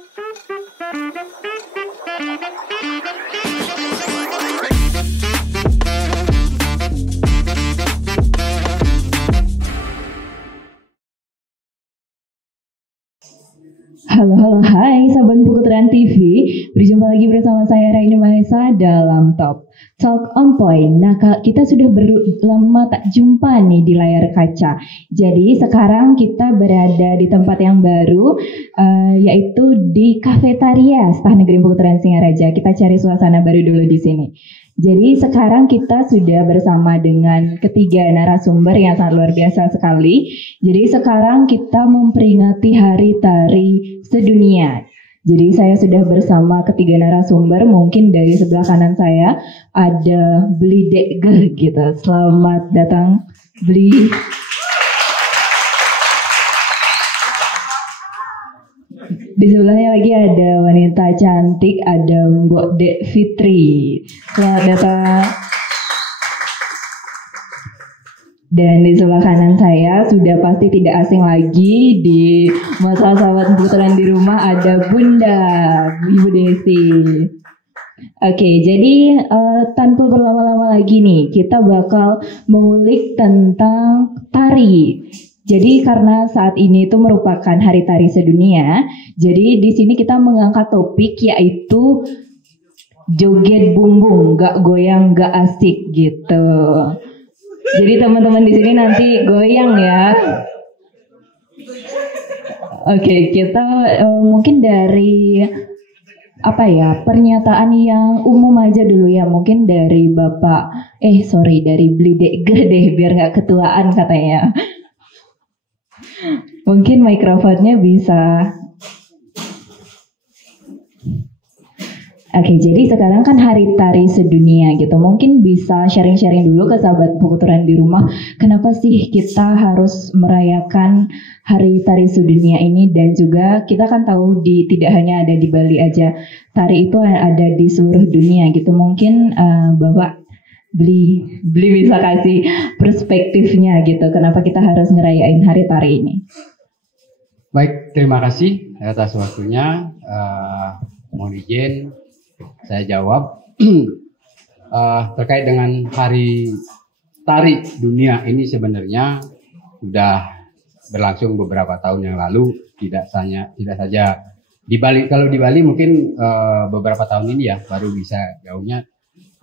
Halo, hai Sahabat Pukutran TV. Berjumpa lagi bersama saya Raini Mahesa dalam Talk on Point. Nah, kita sudah lama tak jumpa nih di layar kaca. Jadi sekarang kita berada di tempat yang baru, yaitu di Kafetaria Staf Negeri Pukutran Singaraja. Kita cari suasana baru dulu di sini. Jadi sekarang kita sudah bersama dengan ketiga narasumber yang sangat luar biasa sekali. Jadi sekarang kita memperingati Hari Tari Sedunia. Jadi saya sudah bersama ketiga narasumber. Mungkin dari sebelah kanan saya ada Bli Degger gitu. Selamat datang Bli. Di sebelahnya lagi ada wanita cantik, ada Mbok Dek Fitri. Selamat datang. Dan di sebelah kanan saya sudah pasti tidak asing lagi di masa sahabat putaran di rumah ada Bunda Ibu Desi. Oke, jadi tanpa berlama-lama lagi nih, kita bakal mengulik tentang tari. Jadi karena saat ini itu merupakan Hari Tari Sedunia, jadi di sini kita mengangkat topik yaitu joget bumbung, gak goyang gak asik gitu. Jadi teman-teman di sini nanti goyang ya. Oke, kita mungkin dari pernyataan yang umum aja dulu ya. Mungkin dari dari Bli Degger deh, biar gak ketuaan katanya. Mungkin mikrofonnya bisa. Oke, jadi sekarang kan Hari Tari Sedunia gitu. Mungkin bisa sharing-sharing dulu ke sahabat Pukuturan di rumah. Kenapa sih kita harus merayakan Hari Tari Sedunia ini? Dan juga kita kan tahu tidak hanya ada di Bali aja. Tari itu ada di seluruh dunia gitu. Mungkin Bapak Bli bisa kasih perspektifnya gitu. Kenapa kita harus ngerayain Hari Tari ini? Baik, terima kasih atas waktunya. Mohon izin saya jawab terkait dengan Hari Tari Dunia ini sebenarnya sudah berlangsung beberapa tahun yang lalu. Tidak saja di Bali. Kalau di Bali mungkin beberapa tahun ini ya baru bisa gaungnya.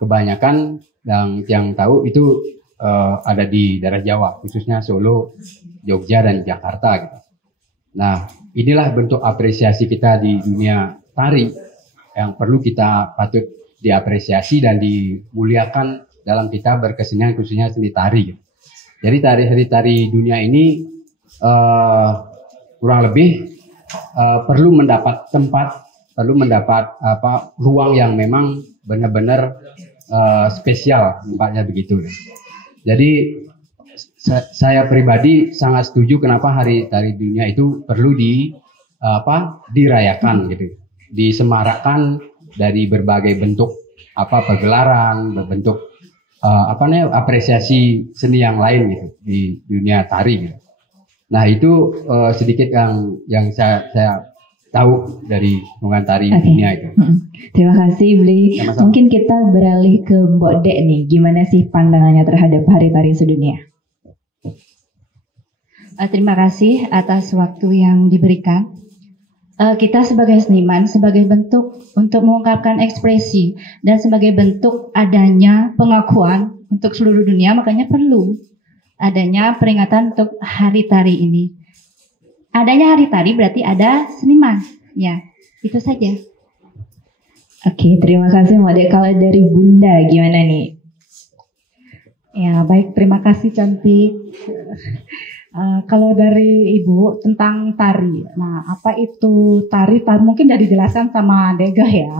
Kebanyakan yang tahu itu ada di daerah Jawa, khususnya Solo, Jogja, dan Jakarta gitu. Nah, inilah bentuk apresiasi kita di dunia tari yang perlu kita patut diapresiasi dan dimuliakan dalam kita berkesenian, khususnya seni tari gitu. Jadi Hari Tari Dunia ini kurang lebih perlu mendapat tempat, perlu mendapat ruang yang memang benar-benar spesial, tempatnya begitu. Jadi saya pribadi sangat setuju kenapa Hari Tari Dunia itu perlu dirayakan gitu, disemarakkan dari berbagai bentuk pergelaran, berbentuk apresiasi seni yang lain gitu di dunia tari gitu. Nah itu sedikit yang saya tahu dari hubungan tari dunia itu. Terima kasih Bli. Sama-sama. Mungkin kita beralih ke Mbok Dek nih. Gimana sih pandangannya terhadap Hari Tari Sedunia? Terima kasih atas waktu yang diberikan. Kita sebagai seniman, sebagai bentuk untuk mengungkapkan ekspresi dan sebagai bentuk adanya pengakuan untuk seluruh dunia, makanya perlu adanya peringatan untuk Hari Tari ini. Adanya Hari Tari berarti ada seniman. Ya, itu saja. Oke, terima kasih Mbak Dek. Kalau dari Bunda gimana nih? Ya, baik, terima kasih cantik. Kalau dari Ibu tentang tari, nah apa itu tari? Mungkin sudah dijelaskan sama Degah ya.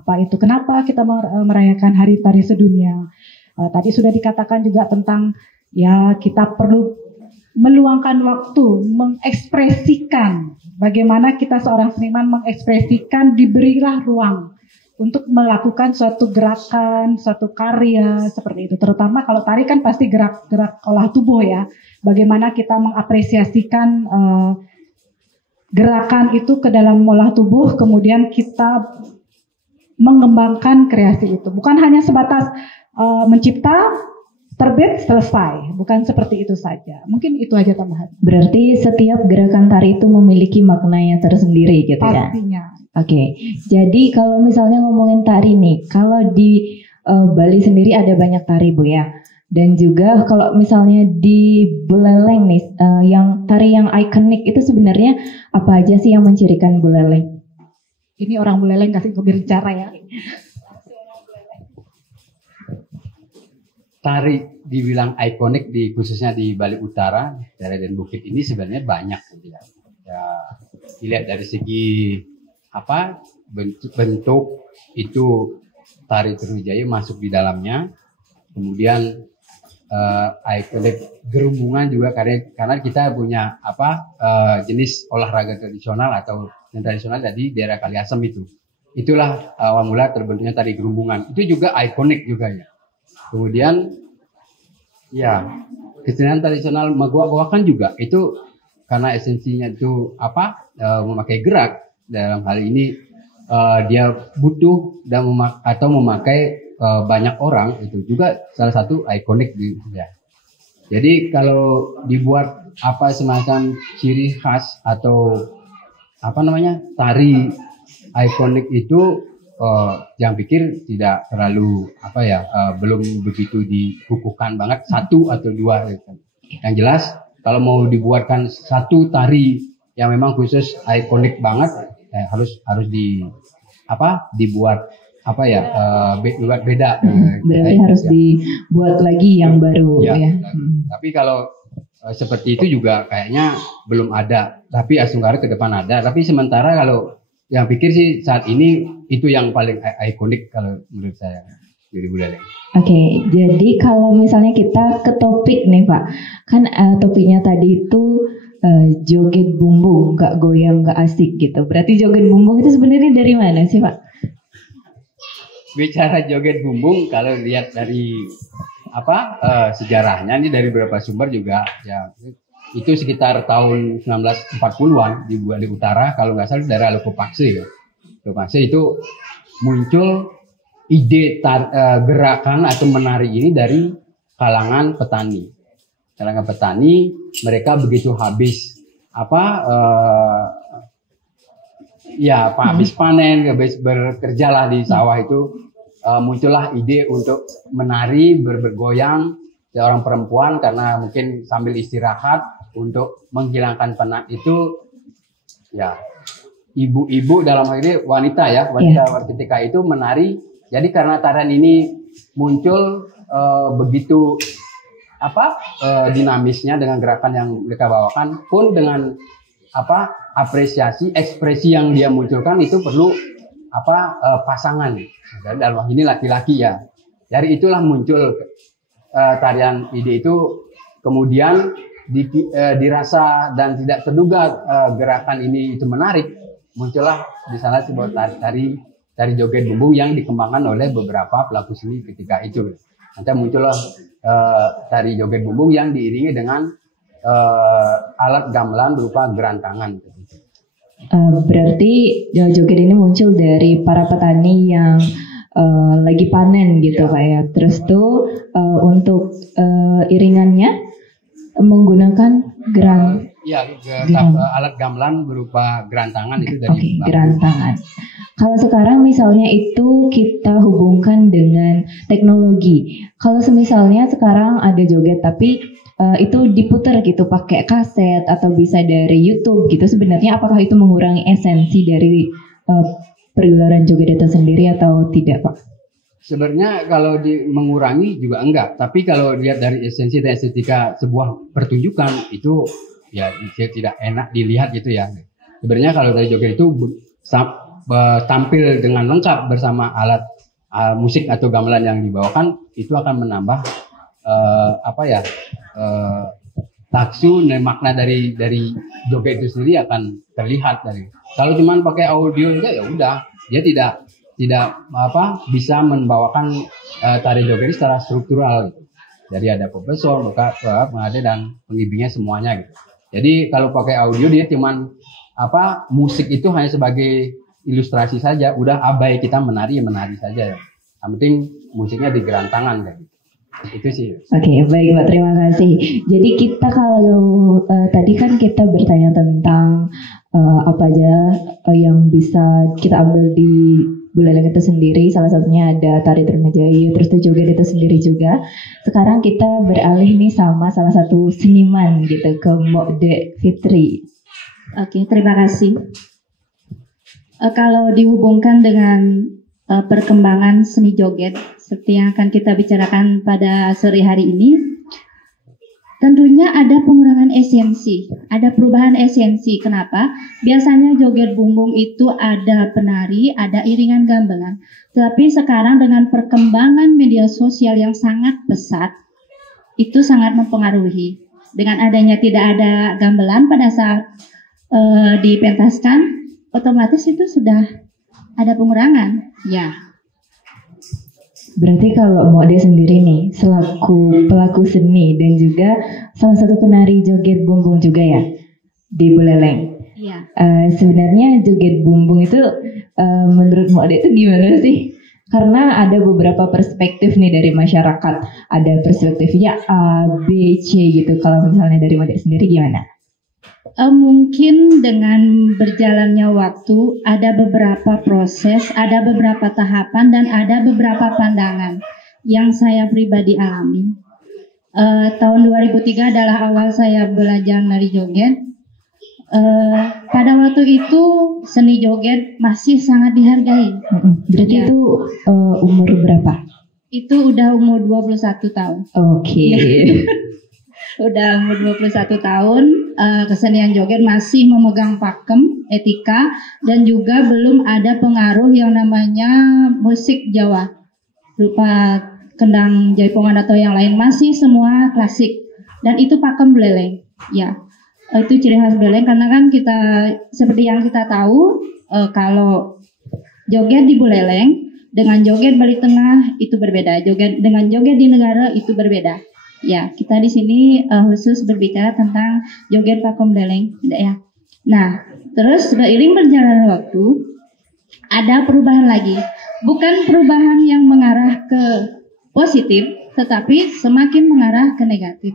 Apa itu? Kenapa kita merayakan Hari Tari Sedunia? Tadi sudah dikatakan juga tentang ya kita perlu meluangkan waktu, mengekspresikan bagaimana kita seorang seniman mengekspresikan, diberilah ruang untuk melakukan suatu gerakan, suatu karya seperti itu. Terutama kalau tari kan pasti gerak-gerak olah tubuh ya. Bagaimana kita mengapresiasikan gerakan itu ke dalam olah tubuh, kemudian kita mengembangkan kreasi itu. Bukan hanya sebatas mencipta, terbit, selesai. Bukan seperti itu saja. Mungkin itu aja tambahan. Berarti setiap gerakan tari itu memiliki maknanya tersendiri gitu ya? Pastinya. Oke, jadi kalau misalnya ngomongin tari nih, kalau di Bali sendiri ada banyak tari Bu ya. Dan juga kalau misalnya di Buleleng nih, yang tari yang ikonik itu sebenarnya apa aja sih yang mencirikan Buleleng? Ini orang Buleleng kasih berbicara ya. Tari dibilang ikonik khususnya di Bali Utara, daerah dan Bukit ini sebenarnya banyak gitu ya. Ya, dilihat dari segi bentuk itu tari Trunijaya masuk di dalamnya. Kemudian ikonik gerumbungan juga karena kita punya jenis olahraga tradisional atau yang tradisional tadi daerah Kaliasem itu. Itulah awal mula terbentuknya tari gerumbungan. Itu juga ikonik juga ya. Kemudian ya kesenian tradisional Magua-Goa kan juga itu karena esensinya itu memakai gerak. Dalam hal ini dia butuh dan memakai banyak orang, itu juga salah satu ikonik ya. Jadi kalau dibuat semacam ciri khas atau tari ikonik itu yang pikir tidak terlalu belum begitu dikukuhkan banget satu atau dua gitu. Yang jelas kalau mau dibuatkan satu tari yang memang khusus ikonik banget harus dibuat beda. Berarti harus dibuat lagi yang baru ya. Tapi kalau seperti itu juga kayaknya belum ada. Tapi Asunggara ke depan ada. Tapi sementara kalau yang pikir sih saat ini itu yang paling ikonik kalau menurut saya dari Buleleng. Oke, jadi kalau misalnya kita ke topik nih Pak, kan topiknya tadi itu joget bumbung, nggak goyang, nggak asik gitu. Berarti joget bumbung itu sebenarnya dari mana sih Pak? Bicara joget bumbung, kalau lihat dari sejarahnya ini dari beberapa sumber juga ya. Itu sekitar tahun 1940-an di Bali Utara, kalau nggak salah daerah Lokopakse ya. Lokopakse itu muncul ide gerakan atau menari ini dari kalangan petani. Kalangan petani, mereka begitu habis habis panen, habis bekerjalah di sawah itu muncullah ide untuk menari bergoyang seorang perempuan karena mungkin sambil istirahat untuk menghilangkan penat itu ya ibu-ibu dalam hal ini wanita ketika itu menari. Jadi karena tarian ini muncul begitu dinamisnya dengan gerakan yang mereka bawakan pun dengan apresiasi ekspresi yang dia munculkan itu perlu pasangan. Dan dalam hal ini laki-laki ya. Dari itulah muncul tarian ide itu, kemudian dirasa dan tidak terduga gerakan ini itu menarik, muncullah di sana sebuah tari joget bumbung yang dikembangkan oleh beberapa pelaku seni ketika itu. Nanti muncullah tari joget bumbung yang diiringi dengan alat gamelan berupa gerantangan. Berarti joget ini muncul dari para petani yang lagi panen gitu Pak ya. Terus tuh untuk iringannya menggunakan alat gamelan berupa gerantangan itu dari gerantangan. Kalau sekarang misalnya itu kita hubungkan dengan teknologi. Kalau semisalnya sekarang ada joget tapi itu diputar gitu pakai kaset atau bisa dari YouTube gitu. Sebenarnya apakah itu mengurangi esensi dari pergelaran joget itu sendiri atau tidak Pak? Sebenarnya kalau mengurangi juga enggak. Tapi kalau lihat dari esensi dan estetika sebuah pertunjukan itu ya tidak enak dilihat gitu ya. Sebenarnya kalau dari joget itu tampil dengan lengkap bersama alat musik atau gamelan yang dibawakan itu akan menambah taksu dan makna dari joget itu sendiri akan terlihat dari. Kalau cuma pakai audio itu ya udah dia tidak bisa membawakan tari joget secara struktural gitu. Jadi ada profesor, pengade dan pengibinya semuanya gitu. Jadi kalau pakai audio dia cuma musik itu hanya sebagai ilustrasi saja, udah abai kita menari saja. Yang penting musiknya di gerak tangan kayak gitu. Itu sih. Oke, baik Mbak, terima kasih. Jadi kita kalau tadi kan kita bertanya tentang apa aja yang bisa kita ambil di Buleleng itu sendiri. Salah satunya ada tari Trunajaya, terus itu joget itu sendiri juga. Sekarang kita beralih nih sama salah satu seniman gitu, ke Mokde Fitri. Oke, terima kasih. Kalau dihubungkan dengan perkembangan seni joget seperti yang akan kita bicarakan pada sore hari ini, tentunya ada pengurangan esensi, ada perubahan esensi. Kenapa? Biasanya joget bumbung itu ada penari, ada iringan gamelan. Tapi sekarang dengan perkembangan media sosial yang sangat pesat, itu sangat mempengaruhi. Dengan adanya tidak ada gamelan pada saat dipentaskan, otomatis itu sudah ada pengurangan. Ya. Berarti kalau Mokde sendiri nih selaku pelaku seni dan juga salah satu penari joget bumbung juga ya di Buleleng. Iya. Sebenarnya joget bumbung itu menurut Mokde itu gimana sih? Karena ada beberapa perspektif nih dari masyarakat. Ada perspektifnya A, B, C gitu. Kalau misalnya dari Mokde sendiri gimana? Mungkin dengan berjalannya waktu ada beberapa proses, ada beberapa tahapan dan ada beberapa pandangan yang saya pribadi alami. Tahun 2003 adalah awal saya belajar nari joget. Pada waktu itu seni joget masih sangat dihargai. Berarti Ya. itu umur berapa? Itu udah umur 21 tahun. Oke. Udah umur 21 tahun, kesenian joget masih memegang pakem, etika, dan juga belum ada pengaruh yang namanya musik Jawa, berupa kendang jaipongan atau yang lain, masih semua klasik. Dan itu pakem Buleleng, ya. Itu ciri khas Buleleng karena kan kita, seperti yang kita tahu, kalau joget di Buleleng dengan joget Bali Tengah itu berbeda, dengan joget di negara itu berbeda. Ya, kita di sini khusus berbicara tentang joget pakem Buleleng, ya. Nah, terus seiring berjalan waktu, ada perubahan lagi. Bukan perubahan yang mengarah ke positif, tetapi semakin mengarah ke negatif.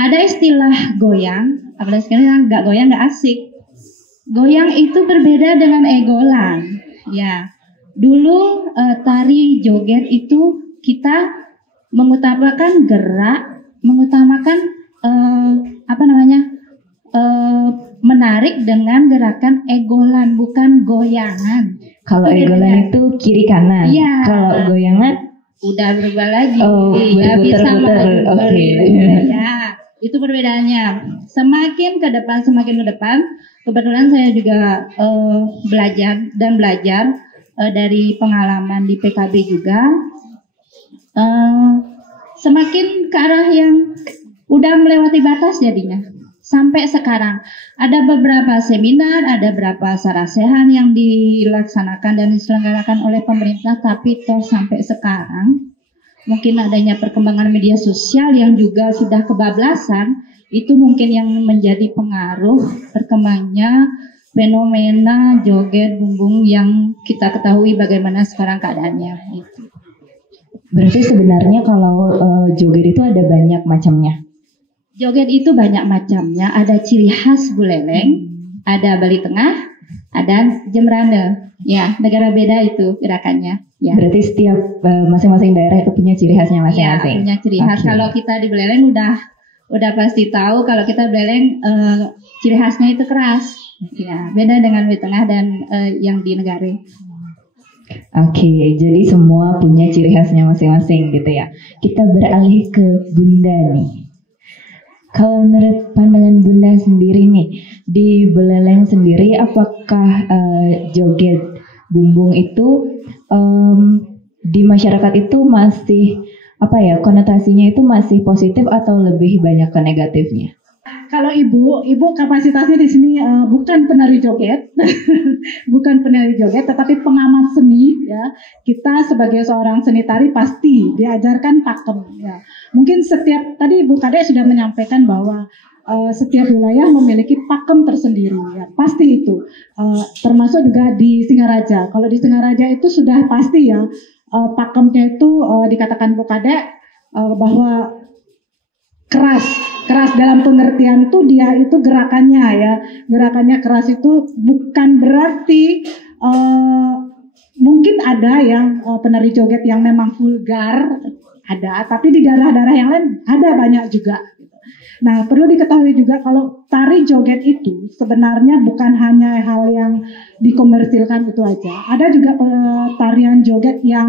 Ada istilah goyang, apalagi sekarang nggak goyang nggak asik. Goyang itu berbeda dengan egolan, ya. Dulu tari joget itu kita mengutamakan gerak, mengutamakan menarik dengan gerakan egolan, bukan goyangan. Kalau egolan itu kiri kanan. Iya. Kalau goyangan Udah berubah lagi. Oh, Nggak bisa berputar-putar. Oke. Ya, itu perbedaannya. Semakin ke depan, kebetulan saya juga belajar dari pengalaman di PKB juga. Semakin ke arah yang udah melewati batas jadinya. Sampai sekarang ada beberapa seminar, ada beberapa sarasehan yang dilaksanakan dan diselenggarakan oleh pemerintah, tapi toh sampai sekarang mungkin adanya perkembangan media sosial yang juga sudah kebablasan, itu mungkin yang menjadi pengaruh berkembangnya fenomena joget bumbung yang kita ketahui bagaimana sekarang keadaannya. berarti sebenarnya kalau joget itu ada banyak macamnya. Joget itu banyak macamnya, ada ciri khas Buleleng, ada Bali Tengah, ada Jembrane. Ya, negara beda itu gerakannya. Ya. Berarti setiap masing-masing daerah itu punya ciri khasnya Ya, masing-masing. punya ciri khas. Oke. Kalau kita di Buleleng udah pasti tahu kalau kita Buleleng ciri khasnya itu keras. Ya, beda dengan Bali Tengah dan yang di negara. Oke, jadi semua punya ciri khasnya masing-masing gitu ya. Kita beralih ke Bunda nih. Kalau menurut pandangan Bunda sendiri nih, di Buleleng sendiri apakah joget bumbung itu di masyarakat itu masih konotasinya itu masih positif atau lebih banyak ke negatifnya? Kalau ibu kapasitasnya di sini bukan penari joget, bukan penari joget, tetapi pengamat seni. Ya, kita sebagai seorang seni tari pasti diajarkan pakem. Ya, mungkin tadi Ibu Kade sudah menyampaikan bahwa setiap wilayah memiliki pakem tersendiri, ya pasti itu. Termasuk juga di Singaraja. Kalau di Singaraja itu sudah pasti ya, pakemnya itu dikatakan Bu Kadek bahwa keras dalam pengertian itu dia itu gerakannya ya, gerakannya keras itu bukan berarti mungkin ada yang penari joget yang memang vulgar, ada, tapi di daerah-daerah yang lain ada banyak juga. Nah, perlu diketahui juga kalau tari joget itu sebenarnya bukan hanya hal yang dikomersilkan itu aja. Ada juga tarian joget yang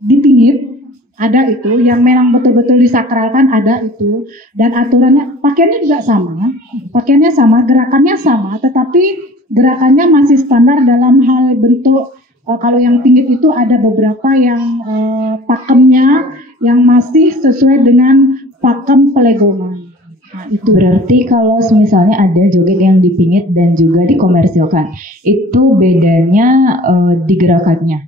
dipingit, ada itu, yang memang betul-betul disakralkan, ada itu. Dan aturannya, pakaiannya juga sama, gerakannya sama, tetapi gerakannya masih standar dalam hal bentuk. Kalau yang pingit itu ada beberapa yang pakemnya yang masih sesuai dengan pakem pelegongan. Nah, itu Berarti kalau misalnya ada joget yang dipingit dan juga dikomersilkan, itu bedanya di gerakannya.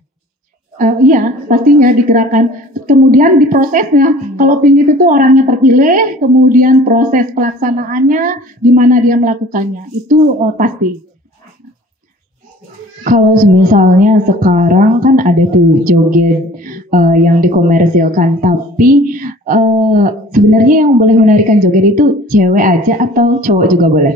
Iya, pastinya digerakkan. Kemudian di prosesnya, kalau pingit itu orangnya terpilih, kemudian proses pelaksanaannya, di mana dia melakukannya, itu pasti. Kalau misalnya sekarang kan ada tuh joget yang dikomersilkan, tapi sebenarnya yang boleh menarikan joget itu cewek aja atau cowok juga boleh?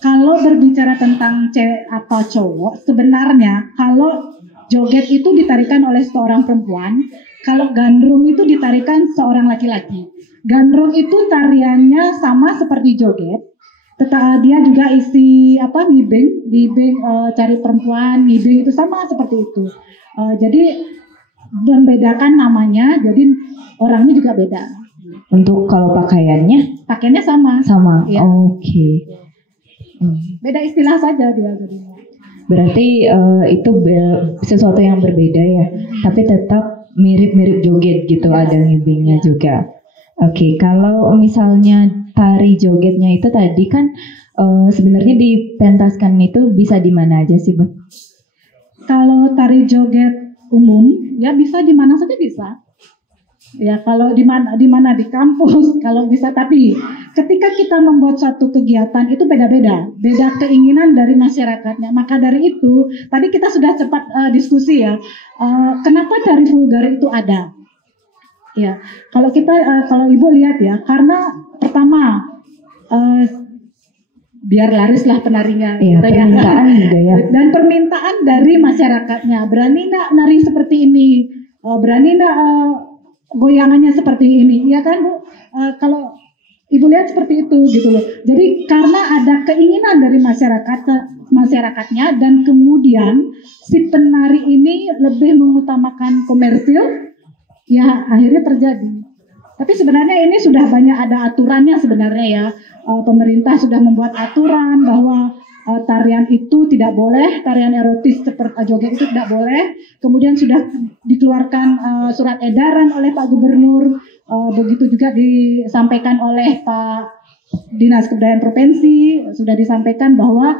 Kalau berbicara tentang cewek atau cowok, sebenarnya kalau joget itu ditarikan oleh seorang perempuan, kalau gandrung itu ditarikan seorang laki-laki. Gandrung itu tariannya sama seperti joget, tetapi dia juga isi ngibing, cari perempuan, ngibing itu sama seperti itu. Jadi membedakan namanya, jadi orangnya juga beda. Untuk kalau pakaiannya Pakaiannya sama. sama. Iya. Oke. Beda istilah saja dia. Berarti itu sesuatu yang berbeda ya, tapi tetap mirip-mirip joget gitu, ada ngibingnya juga. Oke, kalau misalnya tari jogetnya itu tadi kan sebenarnya dipentaskan itu bisa di mana aja sih, Bang? Kalau tari joget umum ya bisa di mana saja bisa. Ya kalau di mana di kampus kalau bisa, tapi ketika kita membuat satu kegiatan itu beda keinginan dari masyarakatnya. Maka dari itu tadi kita sudah cepat diskusi ya, kenapa tari vulgar itu ada. Ya, kalau Ibu lihat ya, karena pertama biar larislah penarinya, Iya, gitu ya. permintaan juga ya. Dan permintaan dari masyarakatnya, berani nggak nari seperti ini, berani nggak goyangannya seperti ini, ya kan Bu? Kalau Ibu lihat seperti itu gitu loh. Jadi karena ada keinginan dari masyarakatnya dan kemudian si penari ini lebih mengutamakan komersil, ya akhirnya terjadi. Tapi sebenarnya ini sudah banyak ada aturannya sebenarnya ya. Pemerintah sudah membuat aturan bahwa tarian itu tidak boleh, tarian erotis seperti joget itu tidak boleh. Kemudian sudah dikeluarkan surat edaran oleh Pak Gubernur, begitu juga disampaikan oleh Pak Dinas Kebudayaan Provinsi, sudah disampaikan bahwa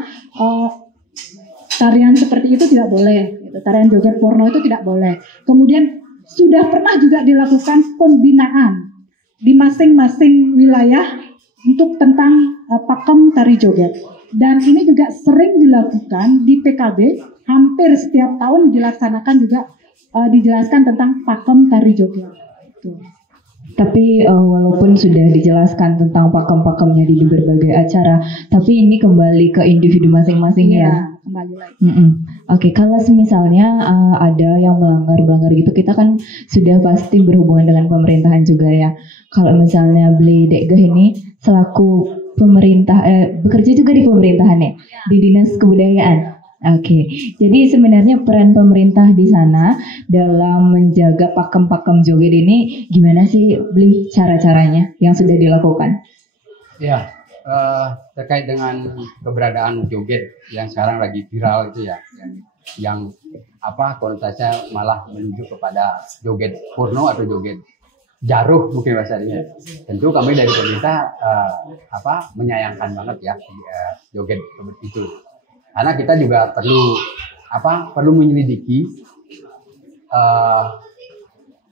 tarian seperti itu tidak boleh, tarian joget porno itu tidak boleh. Kemudian sudah pernah juga dilakukan pembinaan di masing-masing wilayah untuk tentang pakem tari joget. Dan ini juga sering dilakukan di PKB, hampir setiap tahun dilaksanakan juga dijelaskan tentang pakem tari joget. Tapi walaupun sudah dijelaskan tentang pakem-pakemnya di berbagai acara, tapi ini kembali ke individu masing-masing ya. Kembali lagi. Oke, kalau misalnya ada yang melanggar gitu, kita kan sudah pasti berhubungan dengan pemerintahan juga ya. Kalau misalnya beli Dekgeh ini selaku pemerintah, bekerja juga di pemerintahan ya, di Dinas Kebudayaan. Oke, jadi sebenarnya peran pemerintah di sana dalam menjaga pakem-pakem joget ini gimana sih, beli cara-caranya yang sudah dilakukan? Ya, terkait dengan keberadaan joget yang sekarang lagi viral itu ya, yang konotasinya malah menuju kepada joget porno atau joget jaruh mungkin bahasanya. Tentu kami dari pemerintah menyayangkan banget ya joget itu. Karena kita juga perlu menyelidiki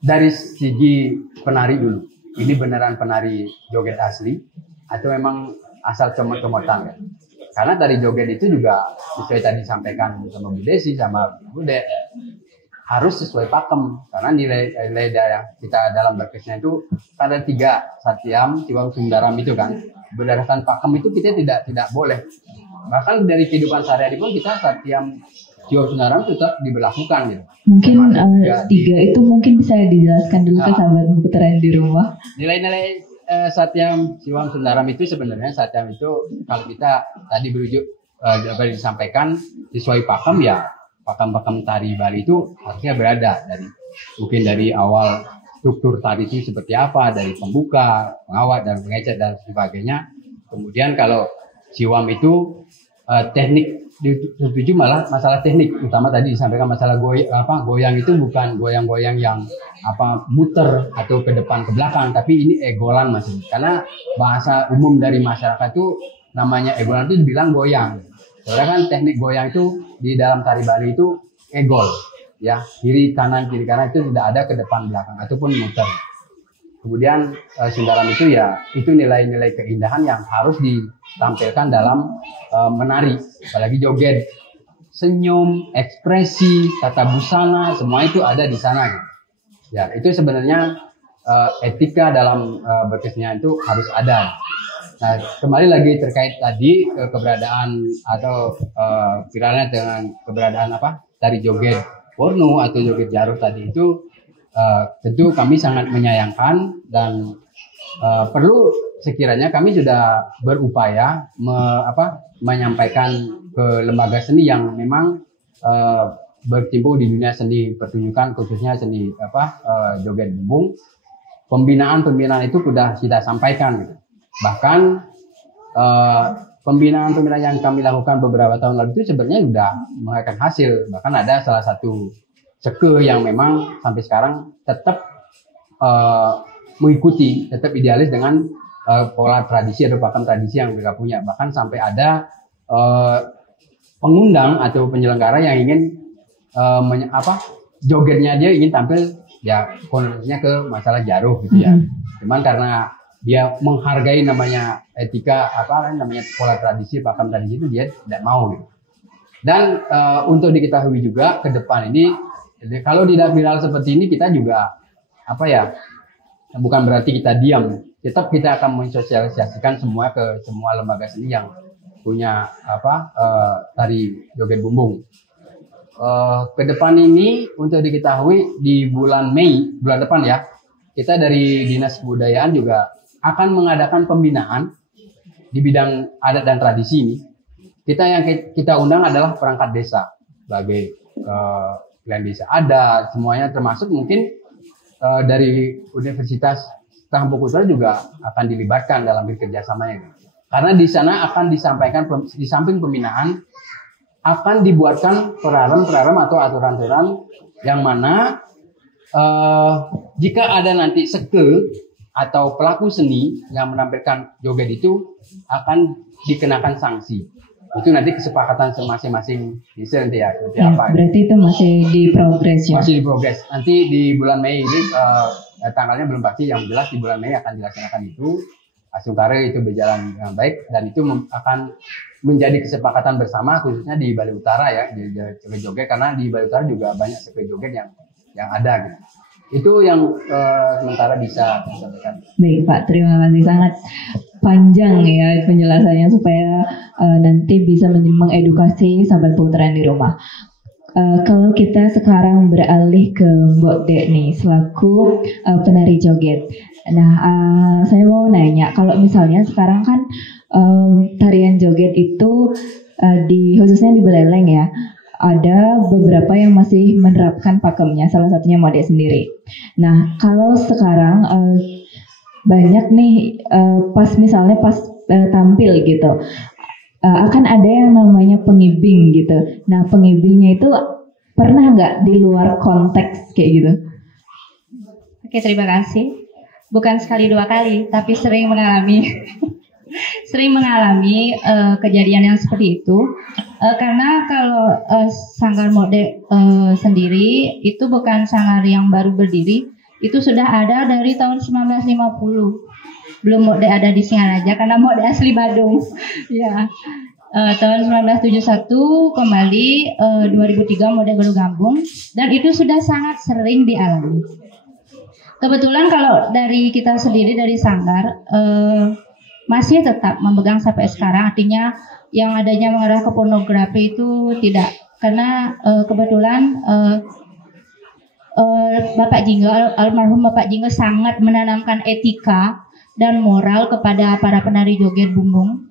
dari segi penari dulu. Ini beneran penari joget asli atau memang asal comot-comotan kan? Karena tari joget itu juga sesuai tadi disampaikan sama Bu Desi sama Bu De, harus sesuai pakem, karena nilai kita dalam berkesnya itu ada 3, Satyam, Ciwang, Sundaram itu kan. Berdasarkan pakem itu kita tidak boleh. Bahkan dari kehidupan sehari-hari pun kita Satyam, Ciwang, Sundaram tetap diberlakukan gitu. Mungkin 3 itu mungkin bisa dijelaskan dulu ke sahabat buku terang di rumah. Nilai-nilai Satyam, Ciwang, Sundaram itu sebenarnya Satyam itu kalau kita tadi berujuk disampaikan sesuai pakem ya. Pakem-pakem tari Bali itu harusnya berada mungkin dari awal struktur tari itu seperti apa, dari pembuka, pengawat dan pengecet dan sebagainya. Kemudian kalau Ciwam itu teknik dituju malah masalah teknik, utama tadi disampaikan masalah goyang itu bukan goyang-goyang yang muter atau ke depan ke belakang, tapi ini egolan maksudnya. Karena bahasa umum dari masyarakat itu namanya egolan itu dibilang goyang. Soalnya kan teknik goyang itu di dalam tari Bali itu egol, ya, kiri kanan itu tidak ada ke depan belakang ataupun muter. Kemudian Sundaram itu ya itu nilai-nilai keindahan yang harus ditampilkan dalam menari, apalagi joget, senyum, ekspresi, tata busana, semua itu ada di sana. Gitu. Ya itu sebenarnya etika dalam berkesenian itu harus ada. Nah, kembali lagi terkait tadi keberadaan atau viralnya dengan keberadaan tari joget porno atau joget jaruh tadi itu tentu kami sangat menyayangkan dan perlu sekiranya kami sudah berupaya menyampaikan ke lembaga seni yang memang berkecimpung di dunia seni pertunjukan khususnya seni joget bumbung. Pembinaan itu sudah kita sampaikan gitu. Bahkan pembinaan yang kami lakukan beberapa tahun lalu itu sebenarnya sudah menghasilkan hasil. Bahkan ada salah satu seke yang memang sampai sekarang tetap mengikuti, tetap idealis dengan pola tradisi atau pakem tradisi yang mereka punya. Bahkan sampai ada pengundang atau penyelenggara yang ingin jogetnya dia ingin tampil ya konotasinya ke masalah jaruh gitu ya. Cuman karena dia menghargai namanya etika namanya pola tradisi, pakem tradisi itu dia tidak mau gitu. Dan untuk diketahui juga ke depan ini kalau tidak viral seperti ini kita juga bukan berarti kita diam, tetap kita akan mensosialisasikan semua ke semua lembaga seni yang punya tari joget bumbung. Ke depan ini untuk diketahui di bulan Mei bulan depan ya, kita dari Dinas Kebudayaan juga akan mengadakan pembinaan di bidang adat dan tradisi ini. Yang kita undang adalah perangkat desa sebagai pilihan desa adat semuanya, termasuk mungkin dari Universitas Tahampukusuara juga akan dilibatkan dalam kerjasamanya. Karena di sana akan disampaikan di samping pembinaan akan dibuatkan perarem atau aturan-aturan yang mana jika ada nanti seke atau pelaku seni yang menampilkan joget itu akan dikenakan sanksi. Itu nanti kesepakatan masing-masing desa nanti ya. Berarti itu masih di progres ya? Masih di progres. Nanti di bulan Mei ini tanggalnya belum pasti, yang jelas di bulan Mei akan dilaksanakan itu. Asungkare itu berjalan dengan baik dan itu akan menjadi kesepakatan bersama khususnya di Bali Utara ya, di joget, karena di Bali Utara juga banyak seke joget yang ada gitu. Itu yang sementara bisa disampaikan. Baik Pak, terima kasih, sangat panjang ya penjelasannya supaya nanti bisa mengedukasi sahabat putaran di rumah. Kalau kita sekarang beralih ke Mbok Dek nih selaku penari joget. Nah, saya mau nanya, kalau misalnya sekarang kan tarian joget itu khususnya di Buleleng ya, ada beberapa yang masih menerapkan pakemnya, salah satunya Mbok Dek sendiri. Nah, kalau sekarang banyak nih pas tampil gitu, akan ada yang namanya pengibing gitu. Nah, pengibingnya itu pernah nggak di luar konteks kayak gitu? Oke, terima kasih. Bukan sekali dua kali, tapi sering mengalami kejadian yang seperti itu. Karena kalau Sanggar Mbok Dek sendiri itu bukan sanggar yang baru berdiri, itu sudah ada dari tahun 1950. belum mode ada di Singaraja karena mode asli Badung. Ya. Tahun 1971 kembali 2003 mode baru gabung dan itu sudah sangat sering dialami. Kebetulan kalau dari kita sendiri dari Sanggar masih tetap memegang sampai sekarang, artinya yang adanya mengarah ke pornografi itu tidak, karena kebetulan Bapak Jingga, almarhum Bapak Jingga sangat menanamkan etika dan moral kepada para penari joget bumbung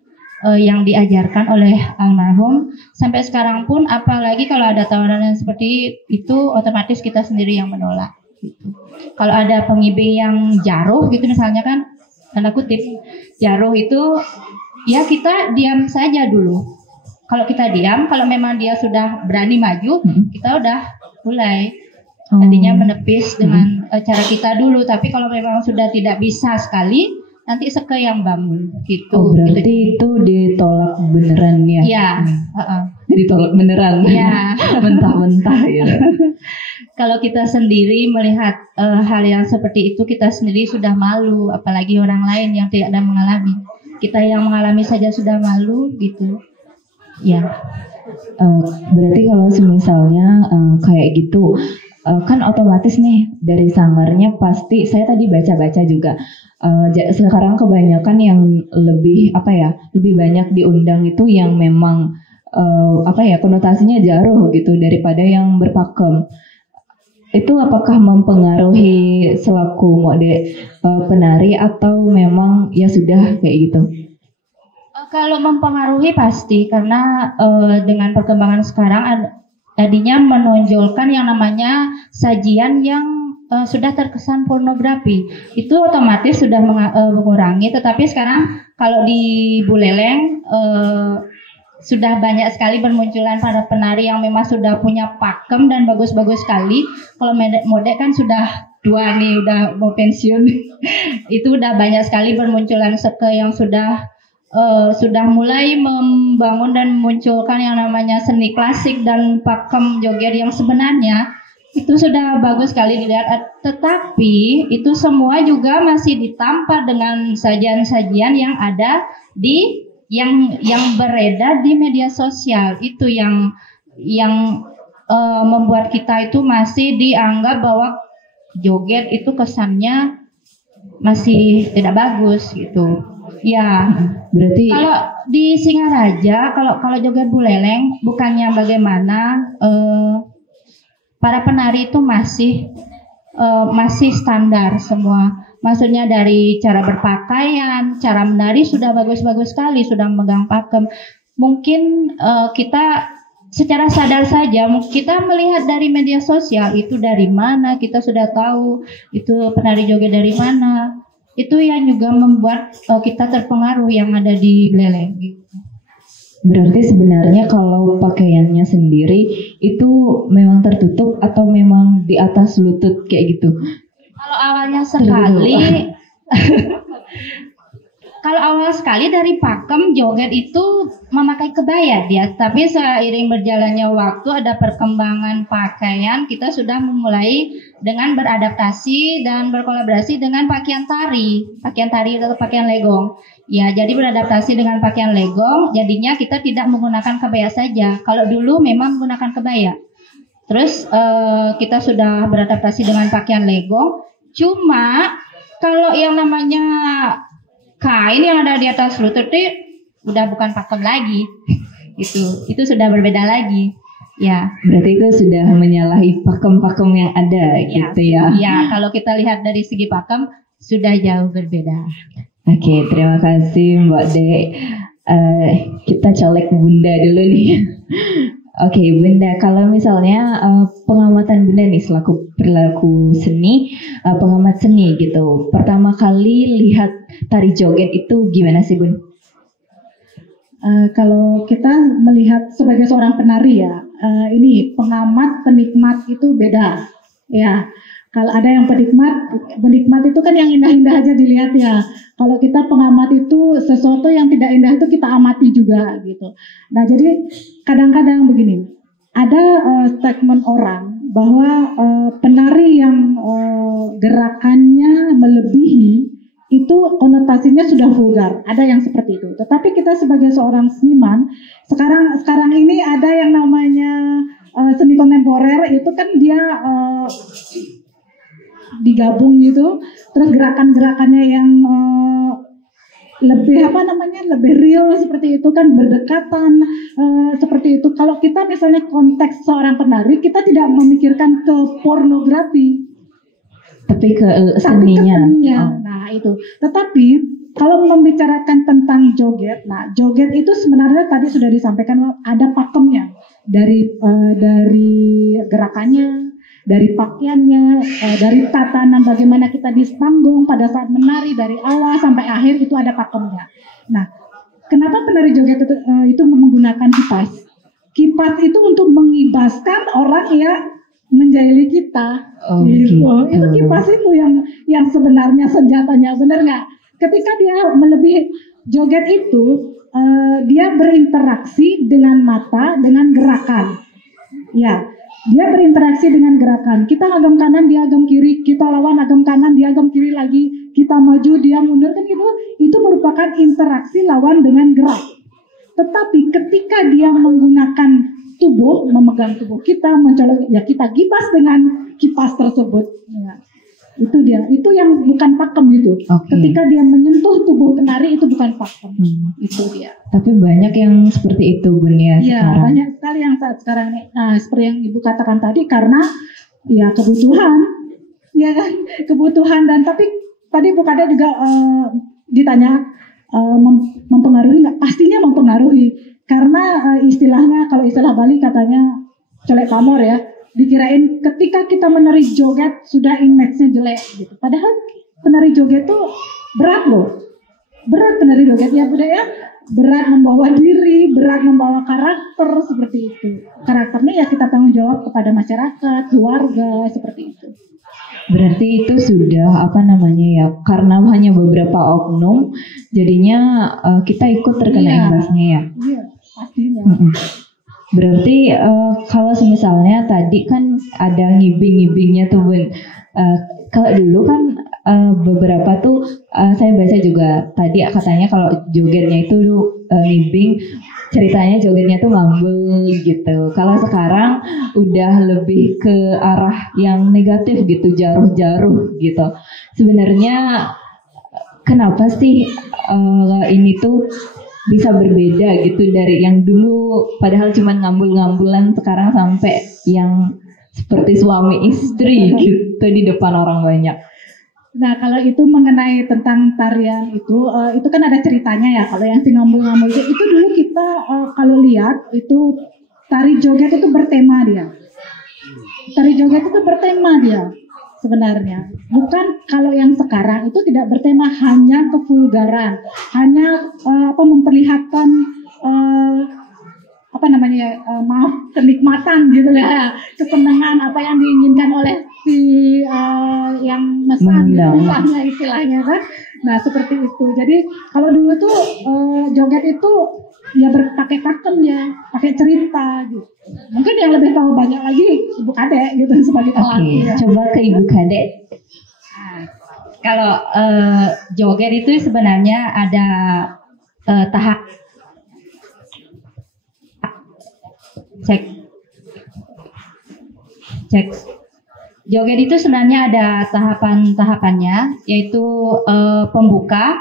yang diajarkan oleh almarhum. Sampai sekarang pun apalagi kalau ada tawaran yang seperti itu otomatis kita sendiri yang menolak gitu. Kalau ada pengibing yang jaruh gitu misalnya kan, tanda kutip jaruh itu ya kita diam saja dulu. Kalau kita diam, kalau memang dia sudah berani maju, kita udah mulai artinya menepis dengan cara kita dulu. Tapi kalau memang sudah tidak bisa sekali, nanti seke yang bangun gitu. Oh, berarti itu ditolak beneran ya? Iya. Ditolak beneran. Iya. Mentah-mentah gitu. Kalau kita sendiri melihat hal yang seperti itu, kita sendiri sudah malu, apalagi orang lain yang tidak ada mengalami. Kita yang mengalami saja sudah malu gitu. Ya. Berarti kalau misalnya kayak gitu, kan otomatis nih dari Sanggarnya pasti saya tadi baca-baca juga. Sekarang kebanyakan yang lebih lebih banyak diundang itu yang memang konotasinya jaruh gitu daripada yang berpakem. Itu apakah mempengaruhi selaku mode penari atau memang ya sudah kayak gitu? Kalau mempengaruhi pasti, karena dengan perkembangan sekarang tadinya menonjolkan yang namanya sajian yang sudah terkesan pornografi. Itu otomatis sudah mengurangi, tetapi sekarang kalau di Buleleng sudah banyak sekali bermunculan para penari yang memang sudah punya pakem dan bagus-bagus sekali. Kalau mode kan sudah dua nih, udah mau pensiun. Itu udah banyak sekali bermunculan seke yang sudah mulai membangun dan memunculkan yang namanya seni klasik dan pakem joget yang sebenarnya itu sudah bagus sekali dilihat. Tetapi itu semua juga masih ditampar dengan sajian-sajian yang ada di yang beredar di media sosial. Itu yang membuat kita itu masih dianggap bahwa joget itu kesannya masih tidak bagus gitu. Ya, berarti kalau di Singaraja, kalau joget Buleleng bukannya bagaimana, para penari itu masih standar semua. Maksudnya dari cara berpakaian, cara menari sudah bagus-bagus sekali, sudah memegang pakem. Mungkin kita secara sadar saja, kita melihat dari media sosial itu dari mana, kita sudah tahu itu penari joget dari mana. Itu yang juga membuat kita terpengaruh yang ada di Buleleng. Berarti sebenarnya kalau pakaiannya sendiri itu memang tertutup atau memang di atas lutut kayak gitu? Kalau awalnya sekali, kalau awal sekali dari pakem joget itu memakai kebaya dia, tapi seiring berjalannya waktu ada perkembangan pakaian, kita sudah memulai dengan beradaptasi dan berkolaborasi dengan pakaian tari atau pakaian legong. Ya, jadi beradaptasi dengan pakaian legong, jadinya kita tidak menggunakan kebaya saja. Kalau dulu memang menggunakan kebaya. Terus kita sudah beradaptasi dengan pakaian legong. Cuma kalau yang namanya kain yang ada di atas lutut itu udah bukan pakem lagi. Itu sudah berbeda lagi. Ya. Berarti itu sudah menyalahi pakem-pakem yang ada gitu ya. Ya, kalau kita lihat dari segi pakem sudah jauh berbeda. Oke, terima kasih Mbak De. Kita colek Bunda dulu nih. Oke, Bunda, kalau misalnya pengamatan Bunda nih selaku perilaku seni, pengamat seni gitu. Pertama kali lihat tari joget itu gimana sih, Bun? Kalau kita melihat sebagai seorang penari ya, ini pengamat penikmat itu beda. Ya, kalau ada yang penikmat itu kan yang indah-indah aja dilihat ya. Kalau kita pengamat itu sesuatu yang tidak indah itu kita amati juga gitu. Nah jadi kadang-kadang begini, ada statement orang bahwa penari yang gerakannya melebihi itu konotasinya sudah vulgar, ada yang seperti itu. Tetapi kita sebagai seorang seniman, sekarang ini ada yang namanya seni kontemporer, itu kan dia digabung gitu, terus gerakan-gerakannya yang lebih lebih real seperti itu kan, berdekatan seperti itu. Kalau kita misalnya konteks seorang penari, kita tidak memikirkan ke pornografi, tapi ke seninya. Nah itu. Tetapi kalau membicarakan tentang joget, nah joget itu sebenarnya tadi sudah disampaikan ada pakemnya dari gerakannya, dari pakaiannya, dari tatanan bagaimana kita di panggung pada saat menari dari awal sampai akhir itu ada pakemnya. Nah, kenapa penari joget itu menggunakan kipas? Kipas itu untuk mengibaskan orang yang menjahili kita. Gitu. Itu kipas itu yang sebenarnya senjatanya, benar nggak? Ketika dia melebihi joget itu, dia berinteraksi dengan mata, dengan gerakan. Ya, dia berinteraksi dengan gerakan. Kita agam kanan, dia agam kiri, kita lawan agam kanan, dia agam kiri lagi, kita maju, dia mundur, kan itu merupakan interaksi lawan dengan gerak. Tetapi ketika dia menggunakan tubuh, memegang tubuh kita, mencolok, ya kita kipas dengan kipas tersebut. Ya. Itu dia, itu yang bukan pakem itu. Ketika dia menyentuh tubuh penari itu bukan pakem. Itu dia. Tapi banyak yang seperti itu, Bun, ya. Iya, banyak sekali yang saat sekarang ini. Nah, seperti yang Ibu katakan tadi, karena ya kebutuhan, ya kan, kebutuhan. Dan tapi tadi Bu Kada juga ditanya mempengaruhi nggak? Pastinya mempengaruhi. Karena istilahnya, kalau istilah Bali katanya colek pamor ya, dikirain ketika kita menari joget sudah image-nya jelek gitu. Padahal penari joget itu berat loh. Berat penari joget ya budaya, berat membawa diri, berat membawa karakter seperti itu. Karakternya ya kita tanggung jawab kepada masyarakat, keluarga seperti itu. Berarti itu sudah karena hanya beberapa oknum, jadinya kita ikut terkena imbasnya ya. Iya, pastinya. Berarti kalau misalnya tadi kan ada ngibing-ngibingnya tuh, Bun. Kalau dulu kan beberapa tuh saya baca juga tadi katanya kalau jogetnya itu ngibing, ceritanya jogetnya tuh ngambul gitu. Kalau sekarang udah lebih ke arah yang negatif gitu, jaruh-jaruh gitu. Sebenarnya kenapa sih ini tuh bisa berbeda gitu dari yang dulu padahal cuma ngambul-ngambulan, sekarang sampai yang seperti suami istri gitu di depan orang banyak. Nah, kalau itu mengenai tentang tarian itu kan ada ceritanya ya. Kalau yang si ngambul-ngambul itu dulu kita kalau lihat itu tari joget itu bertema dia. Tari joget itu bertema dia sebenarnya. Bukan kalau yang sekarang itu tidak bertema hanya kevulgaran, hanya memperlihatkan kenikmatan gitu ya, kesenangan apa yang diinginkan oleh si yang mesan misalnya istilahnya kan. Nah seperti itu. Jadi kalau dulu tuh joget itu ya pakai pakem ya, pakai cerita gitu. Mungkin yang lebih tahu banyak lagi Ibu Kadek gitu sebagai pelaku. Ya. Coba ke Ibu Kadek. Kalau joget itu sebenarnya ada tahap cek. Joget itu sebenarnya ada tahapannya, yaitu pembuka,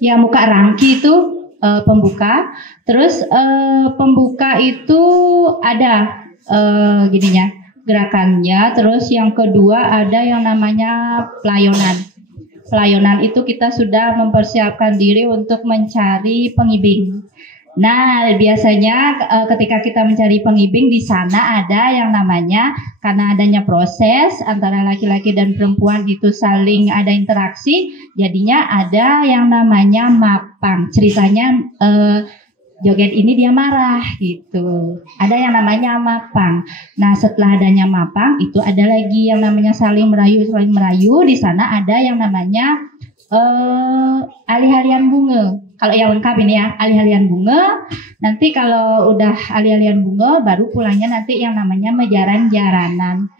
ya muka rangki itu pembuka. Terus pembuka itu ada gininya gerakannya. Terus yang kedua ada yang namanya pelayonan. Pelayonan itu kita sudah mempersiapkan diri untuk mencari pengibing. Nah, biasanya ketika kita mencari pengibing di sana ada yang namanya, karena adanya proses antara laki-laki dan perempuan itu saling ada interaksi, jadinya ada yang namanya mapang. Ceritanya joget ini dia marah gitu. Ada yang namanya mapang. Nah, setelah adanya mapang itu ada lagi yang namanya saling merayu. Di sana ada yang namanya alih-alihan bunga. Kalau yang lengkap ini ya, alih-alihan bunga. Nanti kalau udah alih-alihan bunga, baru pulangnya nanti yang namanya menjaran-jaranan.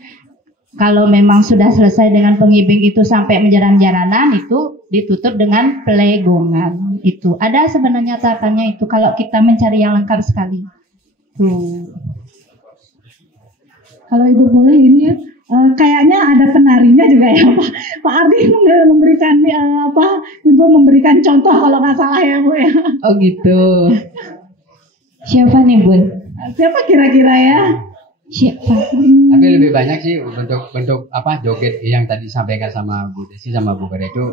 Kalau memang sudah selesai dengan pengibing itu sampai menjaran-jaranan, itu ditutup dengan pelegongan. Itu ada sebenarnya tahapannya itu kalau kita mencari yang lengkap sekali. Tuh. Kalau Ibu boleh ini ya, kayaknya ada penarinya juga ya Pak. Pak Ardi memberikan Ibu memberikan contoh kalau nggak salah ya Bu ya. Oh gitu. Siapa nih Bun? Siapa kira-kira ya? Siapa? Tapi lebih banyak sih bentuk joget yang tadi disampaikan sama Bu Desi sama Bu Gara itu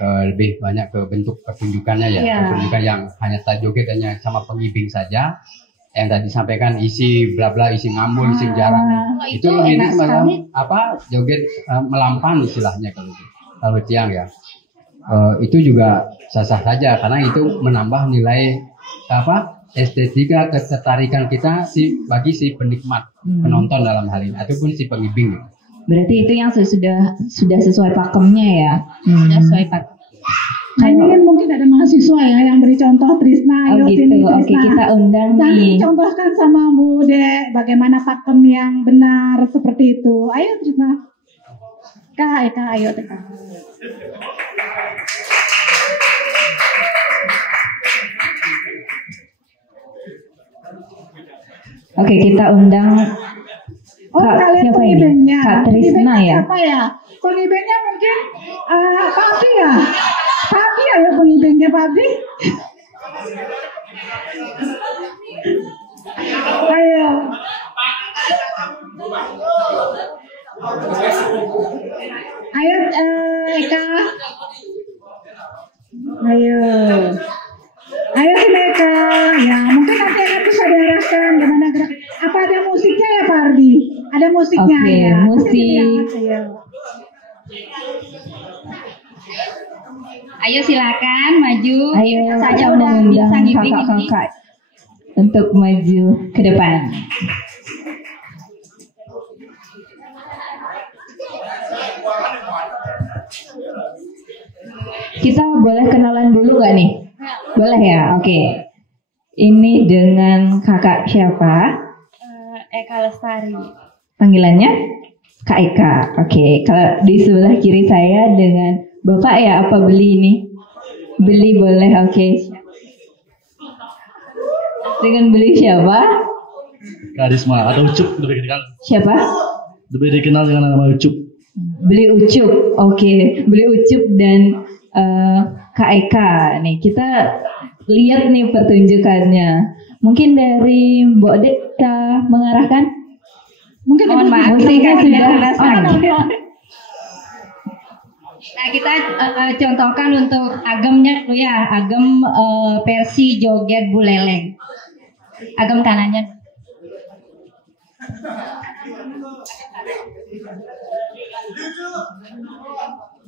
lebih banyak ke bentuk pertunjukannya ya. Yeah. Pertunjukan yang hanya joget hanya sama pengibing saja. Yang tadi disampaikan isi bla bla, isi ngambul, isi jarang. Itu lebih joget melampan istilahnya kalau tiang ya. Itu juga sah-sah saja karena itu menambah nilai estetika ketertarikan kita bagi si penikmat penonton dalam hal ini ataupun si pengibing. Berarti itu yang sudah sesuai pakemnya ya. Sudah sesuai pakem. Nah ini kan mungkin ada mahasiswa ya yang beri contoh Trisna. Oh gitu. Oke, kita undang nih. Contohkan sama Bu De bagaimana pakem yang benar seperti itu. Ayo Trisna. Eka, ayo Eka. Oke, kita undang kalian siapa ini? pengibingnya. Kak Trisna ya? Siapa ya? Pengibingnya mungkin Pak Abdi ya? Pak Abdi ya pengibingnya Pak Abdi? Ayo. Ayo Eka. Ayo sini Eka. Ya mungkin nanti Eka bisa diarahkan gimana gerak. Apa ada musiknya ya Pak Ardi? Ada musiknya ya. Musik. Ayo silakan maju. Ayo saja kita udah mengundang bisa ngibing ini. kakak-kakak untuk maju ke depan. Kita boleh kenalan dulu gak nih? Boleh ya? Oke. Ini dengan kakak siapa? Eka Lestari. Panggilannya? Kak Eka. Oke. Kalau di sebelah kiri saya dengan Bapak ya, apa beli ini? Beli boleh, oke. Dengan beli siapa? Karisma atau Ucup lebih dikenal. Siapa? Lebih dikenal dengan nama Ucup. Beli Ucup, oke. Beli Ucup dan Kak Eka. Nih kita lihat nih pertunjukannya. Mungkin dari Mbok Deta mengarahkan? Mungkin mohon maaf musiknya sudah on. Nah kita contohkan untuk agemnya dulu ya, agem versi joget buleleng. Agem kanannya.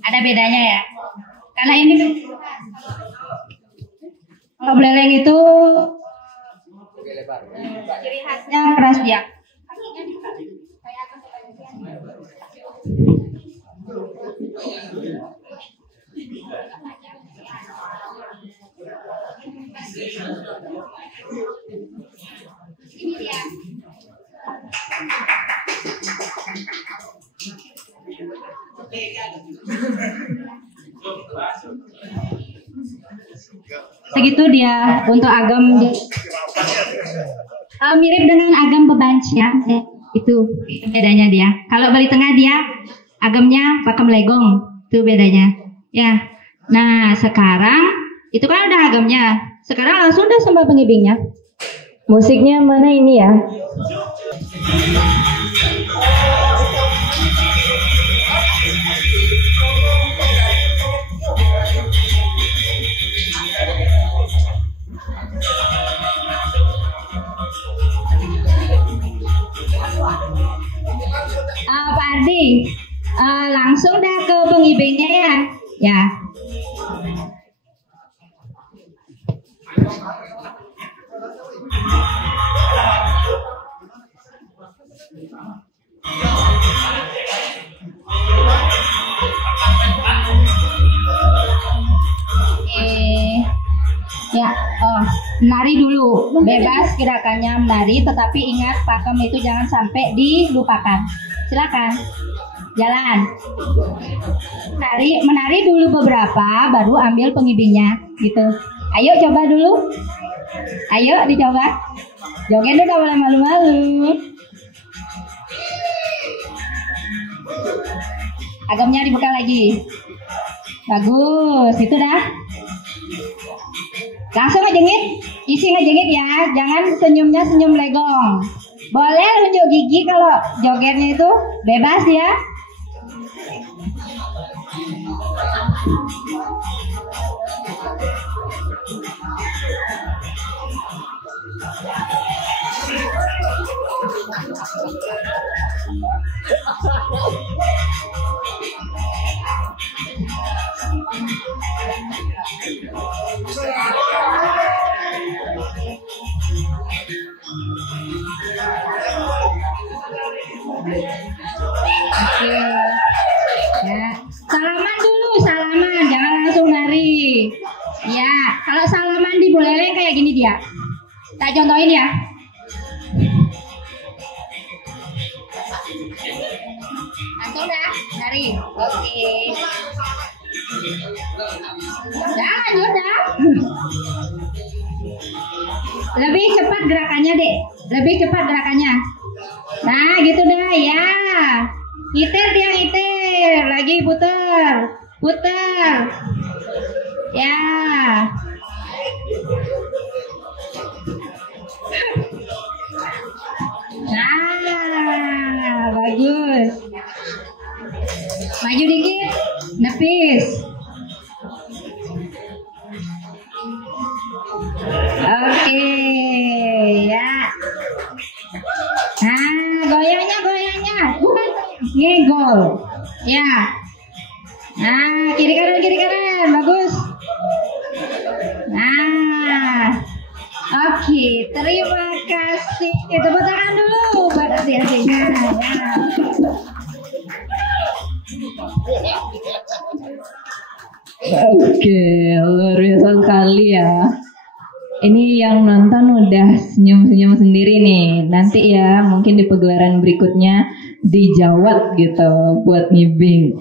Ada bedanya ya, karena ini kalau buleleng itu ciri khasnya keras dia. Ini dia. Segitu dia untuk agam mirip dengan agam bebanci ya. Itu bedanya dia. Kalau Bali Tengah dia agamnya pakem legong, itu bedanya. Ya. Nah, sekarang itu kan udah agamnya. Sekarang langsung udah sama pengibingnya. Musiknya mana ini ya? Pak Ardi, langsung dah ke pengibingnya ya. Ya. Ya, menari dulu, bebas gerakannya menari, tetapi ingat pakem itu jangan sampai dilupakan. Silakan, jalan. Menari dulu beberapa, baru ambil pengibingnya, gitu. Ayo coba dulu, ayo dicoba. Joget udah boleh malu-malu. Agamnya dibuka lagi. Bagus, itu dah. Langsung ngejengit, isi ngejengit ya, jangan senyumnya senyum legong. Boleh unjuk gigi kalau jogetnya itu bebas ya. Oke. Ya, salaman dulu, salaman, jangan langsung nari. Ya, kalau salaman di boleleng kayak gini dia. Tak contohin ya. Langsung dah, nari. Oke. Dah, lanjut dah. Lebih cepat gerakannya, Dek. Lebih cepat gerakannya. Nah, gitu dah ya. Ngiter dia ngiter, lagi puter. Puter. Ya. Nah, bagus. Maju dikit, nepis. Oke, ya. Nah, goyangnya, bukan ngegol. Ya. Nah, kiri kanan, bagus. Nah, oke, terima kasih. Tepuk tangan dulu buat adik-adiknya. Ya. Oke, luar biasa sekali ya. Ini yang nonton udah senyum-senyum sendiri nih. Nanti ya mungkin di pegelaran berikutnya dijawab gitu buat ngibing.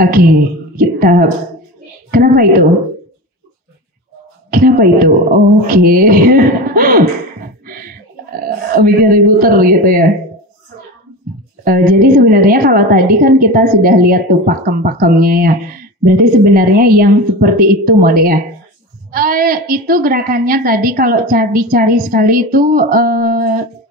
Oke, kita kenapa itu? Kenapa itu? Oke. Bikin diputer gitu ya. Jadi sebenarnya kalau tadi kan kita sudah lihat tuh pakem-pakemnya ya. Berarti sebenarnya yang seperti itu mode ya. Itu gerakannya tadi kalau dicari sekali itu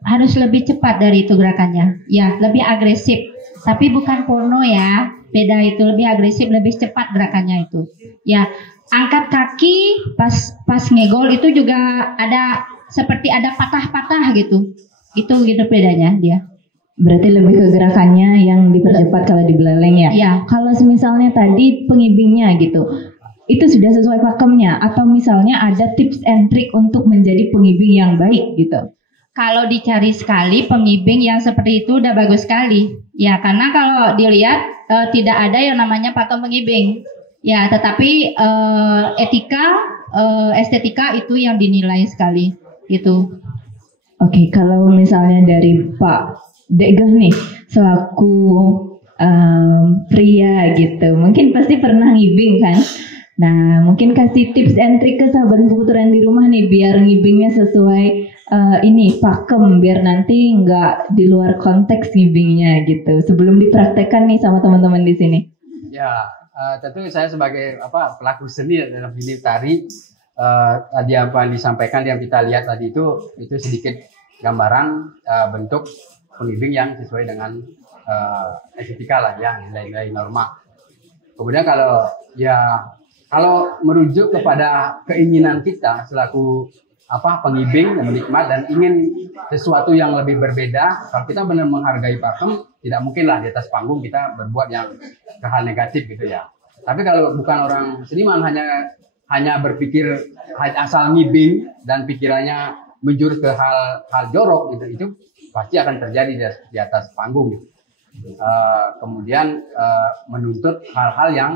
harus lebih cepat dari itu gerakannya. Ya, lebih agresif. Tapi bukan porno ya. Beda itu, lebih agresif, lebih cepat gerakannya itu. Ya, angkat kaki pas ngegol itu juga ada seperti ada patah-patah gitu. Gitu bedanya dia. Berarti lebih ke gerakannya yang dipercepat kalau di beleleng ya. Iya. Kalau misalnya tadi pengibingnya gitu, itu sudah sesuai pakemnya atau misalnya ada tips and trick untuk menjadi pengibing yang baik gitu. Kalau dicari sekali pengibing yang seperti itu udah bagus sekali. Ya, karena kalau dilihat tidak ada yang namanya pakem pengibing. Ya, tetapi etika, estetika itu yang dinilai sekali gitu. Oke, kalau misalnya dari Pak Degah nih selaku pria gitu, mungkin pasti pernah ngibing kan? Nah, mungkin kasih tips and trick ke sahabat puteran di rumah nih biar ngibingnya sesuai ini pakem, biar nanti nggak di luar konteks ngibingnya gitu. Sebelum dipraktekkan nih sama teman-teman di sini. Ya, tentu saya sebagai pelaku seni dalam ini tari, tadi apa yang disampaikan yang kita lihat tadi itu sedikit gambaran bentuk pengibing yang sesuai dengan estetika lah ya, nilai-nilai norma. Kemudian kalau merujuk kepada keinginan kita selaku pengibing dan penikmat dan ingin sesuatu yang lebih berbeda, kalau kita benar menghargai pakem, tidak mungkinlah di atas panggung kita berbuat yang hal negatif gitu ya. Tapi kalau bukan orang seniman hanya berpikir asal ngibing dan pikirannya menjurus ke hal jorok gitu, itu pasti akan terjadi di atas panggung. Kemudian menuntut hal-hal yang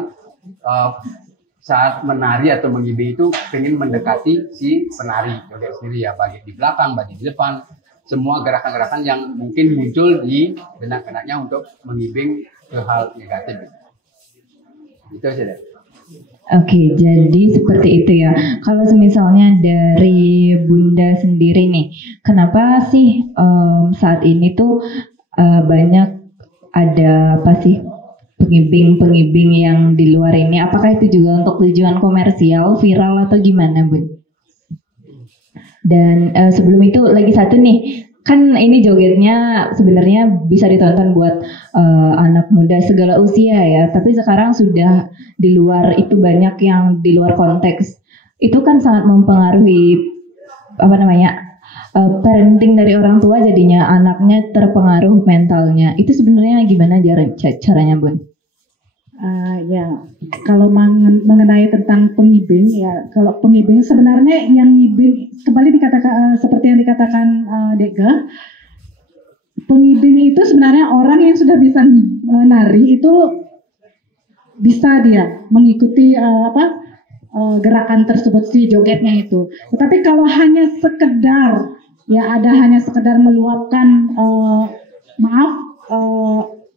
saat menari atau mengibing itu pengen mendekati si penari joget sendiri ya, baik di belakang, baik di depan, semua gerakan-gerakan yang mungkin muncul di benak-benaknya untuk mengibing ke hal negatif. Itu saja. Oke, jadi seperti itu ya. Kalau misalnya dari Bunda sendiri nih, kenapa sih saat ini tuh banyak ada apa sih pengibing-pengibing yang di luar ini? Apakah itu juga untuk tujuan komersial, viral atau gimana, Bun? Dan sebelum itu lagi satu nih, kan ini jogetnya sebenarnya bisa ditonton buat anak muda segala usia ya, tapi sekarang sudah di luar itu, banyak yang di luar konteks. Itu kan sangat mempengaruhi apa namanya parenting dari orang tua, jadinya anaknya terpengaruh mentalnya. Itu sebenarnya gimana caranya, Bun? Ya, kalau mengenai tentang pengibing ya, kalau pengibing sebenarnya yang ngibing kembali dikatakan seperti yang dikatakan Dega, pengibing itu sebenarnya orang yang sudah bisa menari itu bisa dia mengikuti gerakan tersebut, si jogetnya itu. Tetapi kalau hanya sekedar hanya sekedar meluapkan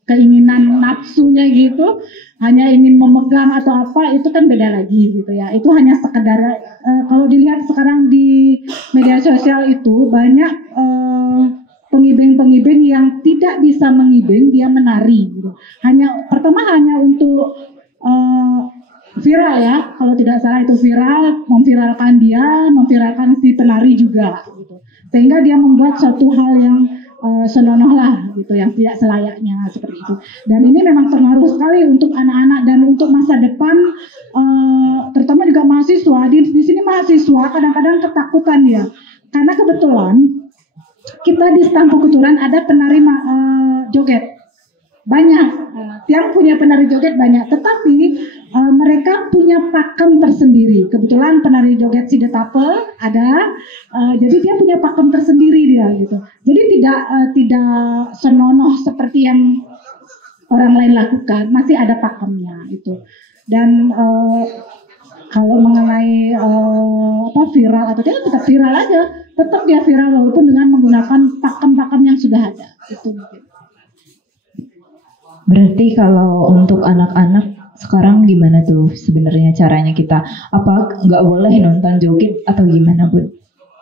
keinginan nafsunya gitu, hanya ingin memegang atau apa, itu kan beda lagi gitu ya. Itu hanya sekedar kalau dilihat sekarang di media sosial itu banyak pengibing-pengibing yang tidak bisa mengibing, dia menari gitu. Pertama hanya untuk viral ya, kalau tidak salah itu viral, memviralkan si penari juga gitu. Sehingga dia membuat suatu hal yang senonoh lah gitu, yang tidak selayaknya seperti itu. Dan ini memang pengaruh sekali untuk anak-anak dan untuk masa depan, terutama juga mahasiswa. Di sini mahasiswa kadang-kadang ketakutan ya, karena kebetulan kita di Stampu Kuturan ada penari joget banyak, yang punya penari joget banyak, tetapi mereka punya pakem tersendiri. Kebetulan penari joget Sidetape ada, jadi dia punya pakem tersendiri dia gitu. Jadi tidak senonoh seperti yang orang lain lakukan, masih ada pakemnya itu. Dan kalau mengenai viral atau tidak, tetap viral aja, tetap dia viral walaupun dengan menggunakan pakem-pakem yang sudah ada. Itu mungkin. Berarti kalau untuk anak-anak sekarang gimana tuh sebenarnya caranya kita? Apa nggak boleh nonton joget atau gimana, Bun?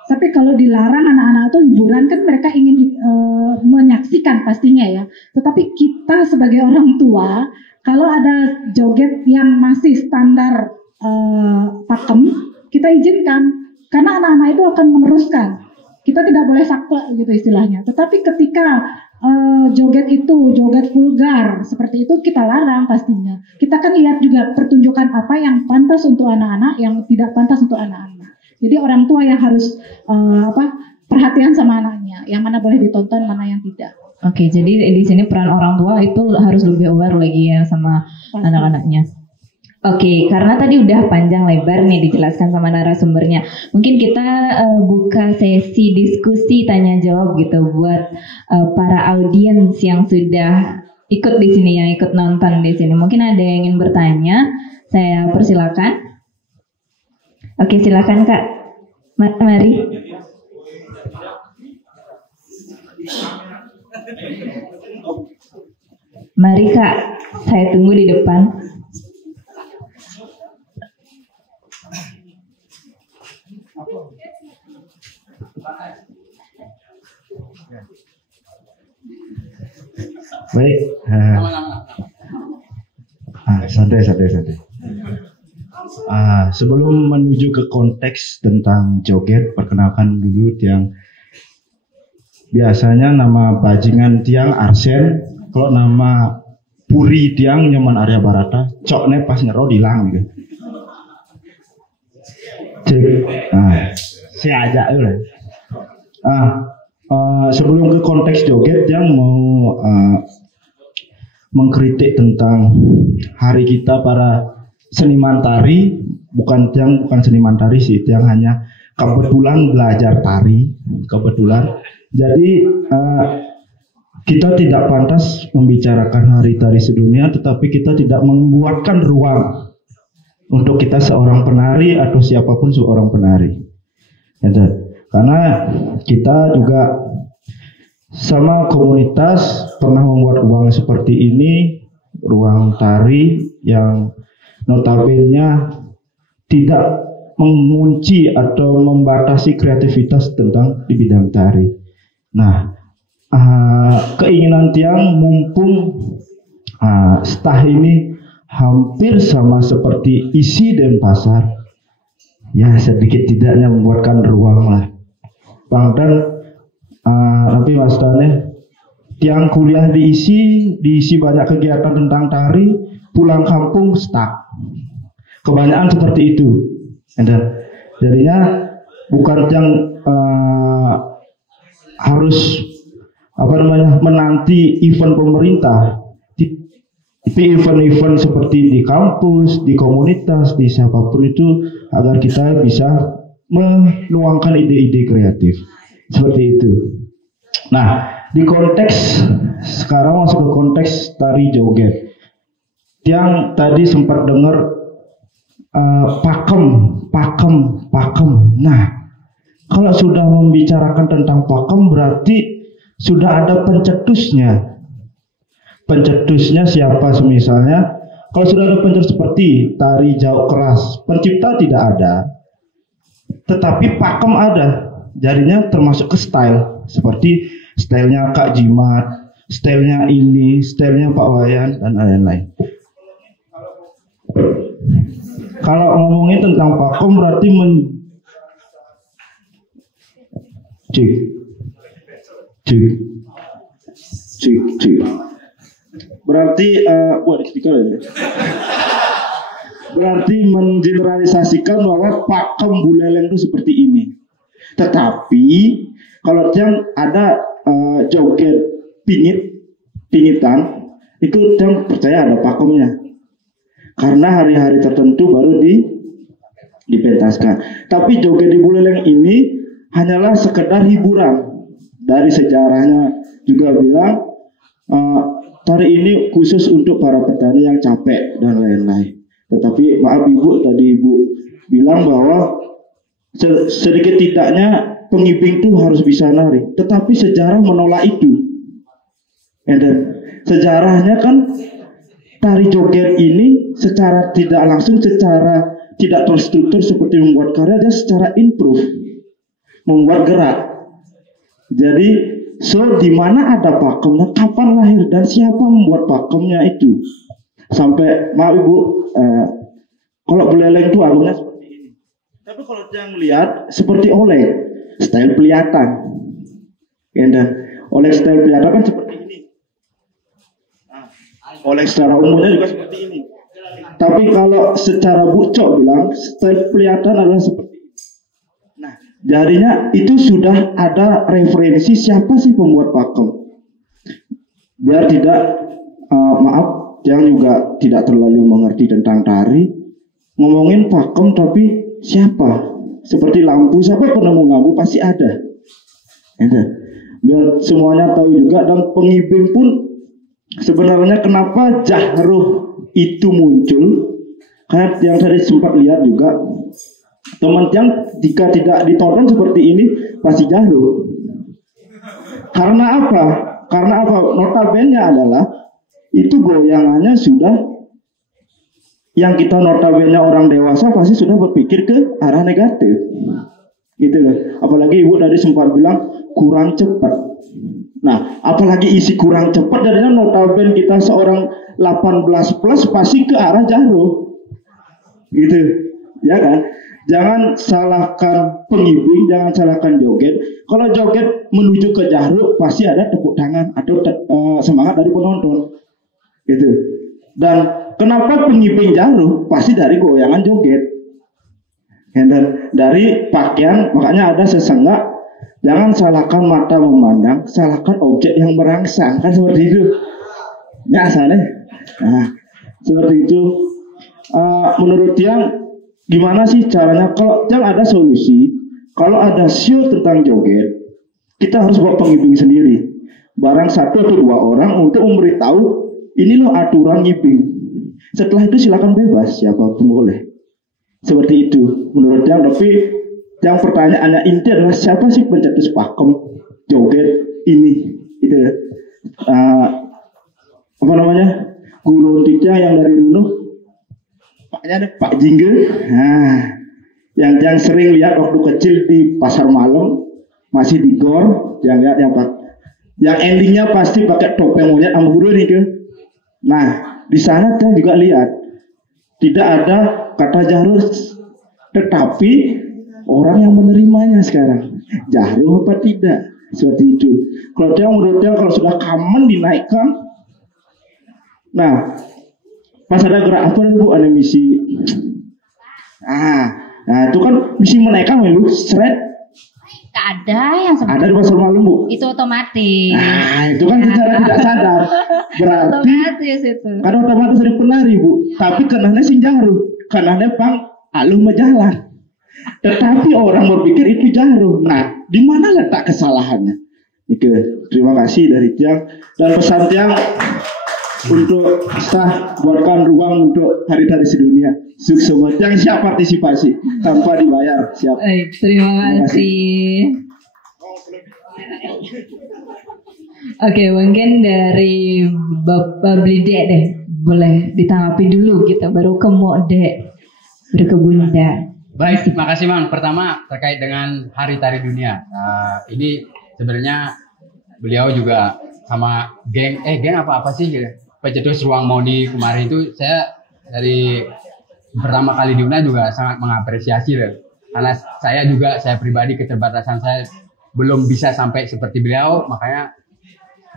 Tapi kalau dilarang anak-anak itu hiburan kan mereka ingin menyaksikan pastinya ya. Tetapi kita sebagai orang tua, kalau ada joget yang masih standar pakem, kita izinkan. Karena anak-anak itu akan meneruskan. Kita tidak boleh sakwe gitu istilahnya. Tetapi ketika joget vulgar seperti itu kita larang pastinya. Kita kan lihat juga pertunjukan apa yang pantas untuk anak-anak, yang tidak pantas untuk anak-anak. Jadi orang tua yang harus perhatian sama anaknya, yang mana boleh ditonton, mana yang tidak. Oke, jadi di sini peran orang tua itu harus lebih aware lagi ya sama anak-anaknya. Oke, karena tadi udah panjang lebar nih dijelaskan sama narasumbernya. Mungkin kita buka sesi diskusi tanya jawab gitu buat para audiens yang sudah ikut di sini, yang ikut nonton di sini. Mungkin ada yang ingin bertanya, saya persilakan. Oke, silakan Kak. Mari. Mari Kak, saya tunggu di depan. Baik, santai. Sebelum menuju ke konteks tentang joget, perkenalkan dulu tiang. Biasanya nama bajingan tiang Arsen, kalau nama Puri tiang Nyoman Arya Barata, coknya pas ngero dilang gitu. Saya ajak dulu. Sebelum ke konteks joget, yang mau mengkritik tentang hari kita para seniman tari, bukan seniman tari sih, yang hanya kebetulan belajar tari, kebetulan. Jadi kita tidak pantas membicarakan hari tari sedunia, tetapi kita tidak membuatkan ruang untuk kita seorang penari atau siapapun seorang penari. Karena kita juga sama komunitas pernah membuat ruang seperti ini, ruang tari yang notabene tidak mengunci atau membatasi kreativitas tentang di bidang tari. Nah, keinginan Tiang mumpung stah ini hampir sama seperti isi Denpasar, ya sedikit tidaknya membuatkan ruang lah. Bang dan tapi Mas Dane, Tiang kuliah diisi banyak kegiatan tentang tari, pulang kampung stuck. Kebanyakan seperti itu. Jadinya bukan yang harus menanti event pemerintah, tapi event-event seperti di kampus, di komunitas, di siapapun itu, agar kita bisa menuangkan ide-ide kreatif seperti itu. Nah, di konteks sekarang masuk ke konteks tari joget. Yang tadi sempat dengar pakem. Nah, kalau sudah membicarakan tentang pakem berarti sudah ada pencetusnya. Pencetusnya siapa misalnya? Kalau sudah ada pencetus seperti tari jauh keras, pencipta tidak ada, tetapi pakem ada. Jadinya termasuk ke style, seperti stylenya Kak Jimat, stylenya ini, stylenya Pak Wayan dan lain-lain. Kalau ngomongin tentang pakem berarti cik. Berarti berarti mengeneralisasikan bahwa pakem Buleleng itu seperti ini. Tetapi kalau yang ada joget pingitan itu yang percaya ada pakemnya. Karena hari-hari tertentu baru dipentaskan. Tapi joget di Buleleng ini hanyalah sekedar hiburan. Dari sejarahnya juga bilang tari ini khusus untuk para petani yang capek dan lain-lain. Tetapi maaf Ibu, tadi Ibu bilang bahwa sedikit tidaknya pengibing itu harus bisa nari. Tetapi sejarah menolak itu. Dan sejarahnya kan tari joget ini secara tidak langsung, secara tidak terstruktur seperti membuat karya, dia secara improve, membuat gerak. Jadi, di mana ada pakemnya, kapan lahir dan siapa membuat pakemnya itu. Sampai, maaf Ibu, kalau Buleleng itu alurnya seperti ini. Tapi kalau yang lihat seperti Oleh, style pelihatan. Oleh style pelihatan kan seperti ini. Oleh secara umumnya juga seperti ini. Tapi kalau secara Bucok bilang style pelihatan adalah seperti ini. Nah, jadinya itu sudah ada referensi siapa sih pembuat pakem. Biar tidak maaf, yang juga tidak terlalu mengerti tentang tari, ngomongin pakem tapi siapa? Seperti lampu, siapa penemu lampu pasti ada. Biar semuanya tahu juga, dan pengibing pun sebenarnya kenapa jahruh itu muncul, karena yang tadi sempat lihat juga teman yang jika tidak ditonton seperti ini pasti jahruh. Karena apa? Notabene adalah itu goyangannya sudah, yang kita notabene orang dewasa pasti sudah berpikir ke arah negatif. Gitu loh. Apalagi Ibu tadi sempat bilang kurang cepat. Nah, apalagi isi kurang cepat, jadinya notabene kita seorang 18 plus pasti ke arah jahruh. Gitu. Ya kan? Jangan salahkan pengibing, jangan salahkan joget. Kalau joget menuju ke jahruh pasti ada tepuk tangan atau semangat dari penonton. Gitu. Dan kenapa pengibing jahruh? Pasti dari goyangan joget. Dan dari pakaian, makanya ada sesenggak. Jangan salahkan mata memandang, salahkan objek yang merangsang, kan seperti itu. Ya asalnya. Nah, seperti itu. Menurut yang gimana sih caranya? Kalau yang ada solusi, kalau ada show tentang joget, kita harus bawa pengibing sendiri. Barang 1 atau 2 orang untuk memberitahu ini loh aturan ngibing. Setelah itu silakan bebas, siapapun boleh. Seperti itu menurut yang, tapi yang pertanyaannya inti adalah siapa sih pencetus pakem joget ini? Itu apa namanya? Guru Tika yang dari dulu Paknya ada Pak Jingge. Nah, yang sering lihat waktu kecil di pasar malam masih di gor, yang lihat yang endingnya pasti pakai topeng monyet sama guru nih ke. Nah, di sana saya juga lihat tidak ada kata Jarus, tetapi orang yang menerimanya sekarang Jaru apa tidak, seperti itu. Kalau dia menurut dia kalau sudah common dinaikkan, nah pas ada gerak apa bu, ada misi, nah itu kan misi menaikkan lu seret. Gak ada yang seperti Ada di pasar malam bu. itu otomatis. Nah itu kan secara tidak sadar berarti Otomatis itu. karena otomatis dari penari bu, tapi kenanya sing Jaru, kenanya bang alu majalan. Tetapi orang berpikir itu Jaru. Nah, di mana letak kesalahannya? Itu. Terima kasih dari Tiang dan pesan Tiang untuk sah buatkan ruang untuk hari-hari sedunia. Sukses buat yang siap partisipasi tanpa dibayar. Siap. Baik, terima kasih. Oke, mungkin dari Bapak Blide deh, boleh ditanggapi dulu kita baru ke Mode, baru ke Bunda. Baik, terima kasih Mang. Pertama terkait dengan Hari Tari Dunia. Ini sebenarnya beliau juga sama geng apa sih? Pencetus Ruang Moni kemarin itu saya dari pertama kali diundang juga sangat mengapresiasi deh. Karena saya pribadi keterbatasan saya belum bisa sampai seperti beliau, makanya